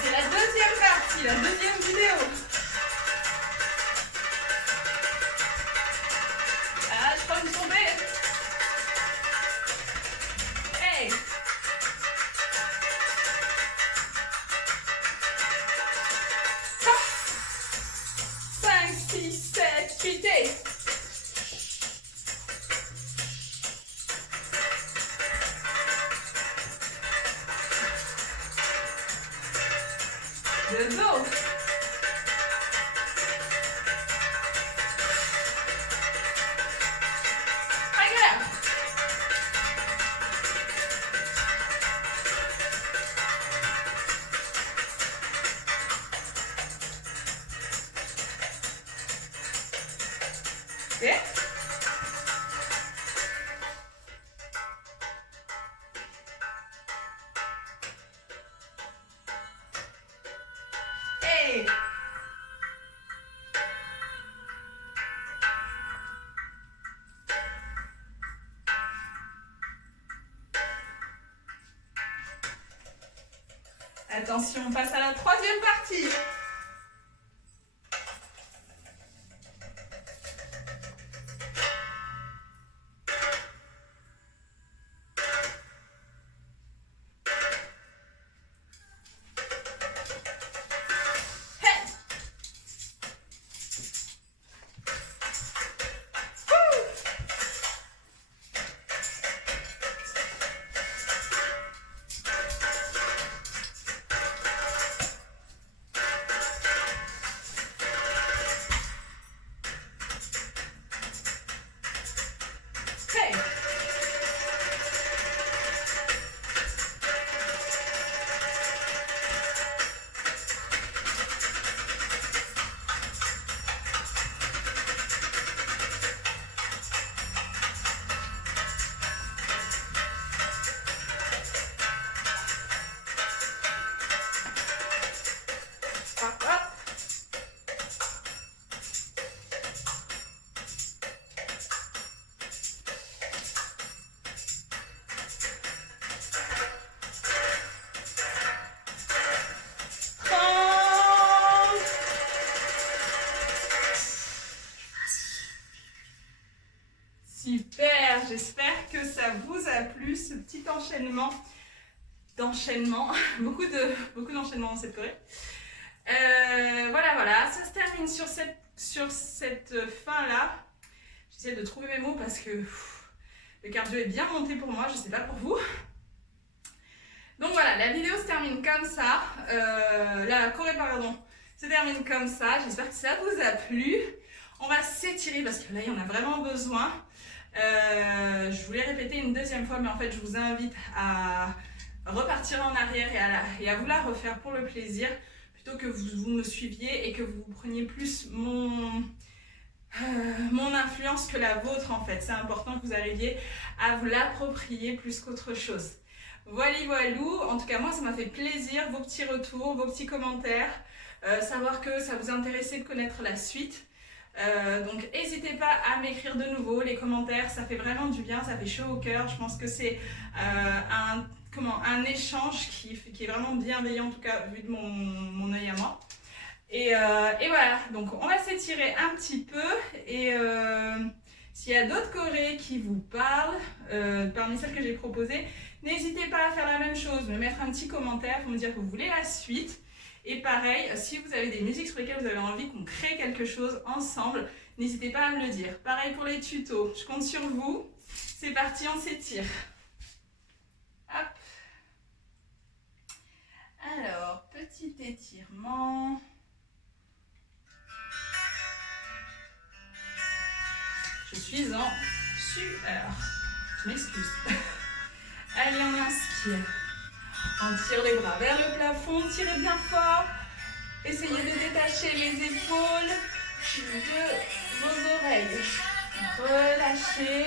C'est la deuxième partie, la deuxième vidéo. Ah, je crois que vous tombez. Hey! 5, 6, 7, 8 et... Le dos. Regarde. Ok. Hey. Attention, on passe à la troisième partie. Hey. Hop, hop. Super, j'espère que ça vous a plu ce petit enchaînement beaucoup d'enchaînements dans cette choré. Voilà, ça se termine sur cette fin là. J'essaie de trouver mes mots parce que le cardio est bien monté pour moi, je sais pas pour vous. Donc voilà, la vidéo se termine comme ça, la choré se termine comme ça. J'espère que ça vous a plu. On va s'étirer parce que là il y en a vraiment besoin. Je voulais répéter une deuxième fois, mais en fait je vous invite à repartir en arrière et à vous la refaire pour le plaisir, plutôt que vous me suiviez et que vous preniez plus mon influence que la vôtre en fait. C'est important que vous arriviez à vous l'approprier plus qu'autre chose. Voilou, en tout cas moi ça m'a fait plaisir, vos petits retours, vos petits commentaires, savoir que ça vous intéressait de connaître la suite. Donc n'hésitez pas à m'écrire de nouveau, les commentaires ça fait vraiment du bien, ça fait chaud au cœur. Je pense que c'est un échange qui est vraiment bienveillant, en tout cas vu de mon œil à moi. Et voilà, donc on va s'étirer un petit peu et s'il y a d'autres chorés qui vous parlent, parmi celles que j'ai proposées, n'hésitez pas à faire la même chose, me mettre un petit commentaire pour me dire que vous voulez la suite. Et pareil, si vous avez des musiques sur lesquelles vous avez envie qu'on crée quelque chose ensemble, n'hésitez pas à me le dire. Pareil pour les tutos, je compte sur vous. C'est parti, on s'étire. Hop. Alors, petit étirement. Je suis en sueur. Je m'excuse. Allez, on inspire. On tire les bras vers le plafond, tirez bien fort. Essayez de détacher les épaules de vos oreilles. Relâchez.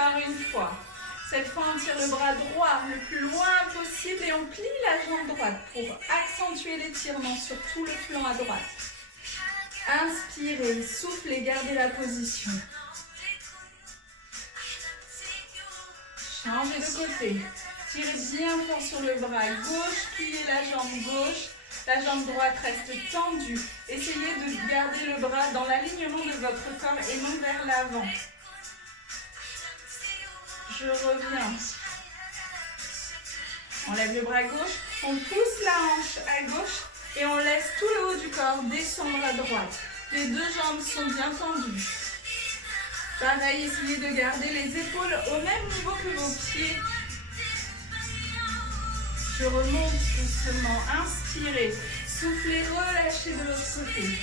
Encore une fois. Cette fois, on tire le bras droit le plus loin possible et on plie la jambe droite pour accentuer l'étirement sur tout le flanc à droite. Inspirez, soufflez, gardez la position. Changez de côté. Tirez bien fort sur le bras gauche, pliez la jambe gauche. La jambe droite reste tendue. Essayez de garder le bras dans l'alignement de votre corps et non vers l'avant. Je reviens. On lève le bras gauche, on pousse la hanche à gauche et on laisse tout le haut du corps descendre à droite. Les deux jambes sont bien tendues. Pareil, essayez de garder les épaules au même niveau que vos pieds. Je remonte doucement, inspirez, soufflez, relâchez de l'autre côté.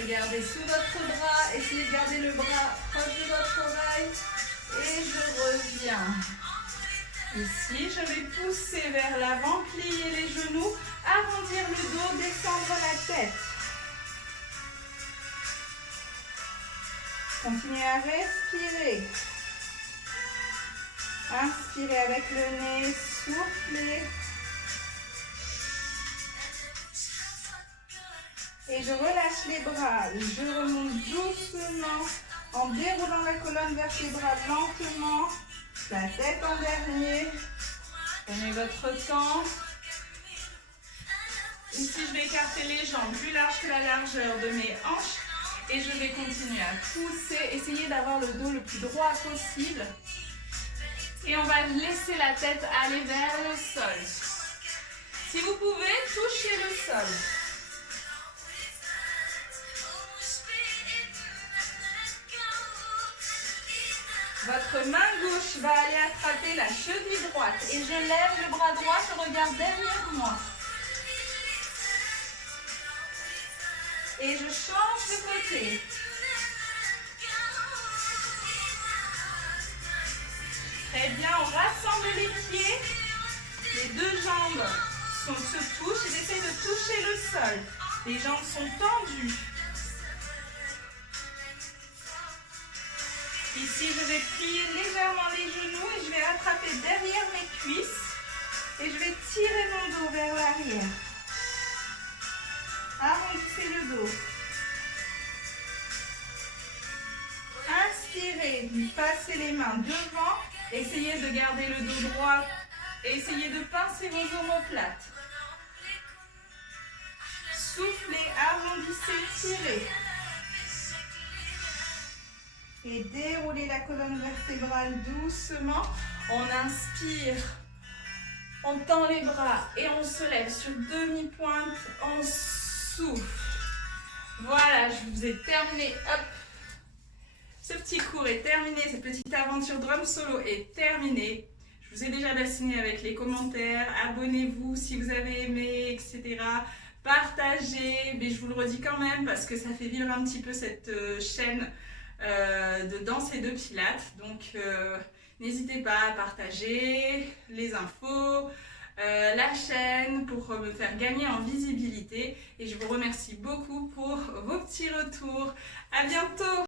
Regardez sous votre bras, essayez de garder le bras proche de votre oreille et je reviens. Ici, je vais pousser vers l'avant, plier les genoux, arrondir le dos, descendre la tête. Continuez à respirer. Inspirez avec le nez, soufflez. Et je relâche les bras. Je remonte doucement en déroulant la colonne vertébrale lentement. La tête en dernier. Prenez votre temps. Ici, je vais écarter les jambes plus larges que la largeur de mes hanches. Et je vais continuer à pousser. Essayez d'avoir le dos le plus droit possible. Et on va laisser la tête aller vers le sol. Si vous pouvez, touchez le sol. Votre main gauche va aller attraper la cheville droite. Et je lève le bras droit, je regarde derrière moi. Et je change de côté. Très bien, on rassemble les pieds. Les deux jambes se touchent et j'essaie de toucher le sol. Les jambes sont tendues. Ici, je vais plier légèrement les genoux et je vais attraper derrière mes cuisses. Et je vais tirer mon dos vers l'arrière. Arrondissez le dos. Inspirez, passez les mains devant. Essayez de garder le dos droit. Et essayez de pincer vos omoplates. Soufflez, arrondissez, tirez. Et déroulez la colonne vertébrale doucement. On inspire. On tend les bras et on se lève sur demi-pointe. On souffle. Voilà, je vous ai terminé. Hop. Ce petit cours est terminé. Cette petite aventure drum solo est terminée. Je vous ai déjà bassiné avec les commentaires. Abonnez-vous si vous avez aimé, etc. Partagez. Mais je vous le redis quand même parce que ça fait vivre un petit peu cette chaîne de danse et de pilates. Donc, n'hésitez pas à partager les infos. La chaîne pour me faire gagner en visibilité et je vous remercie beaucoup pour vos petits retours. À bientôt!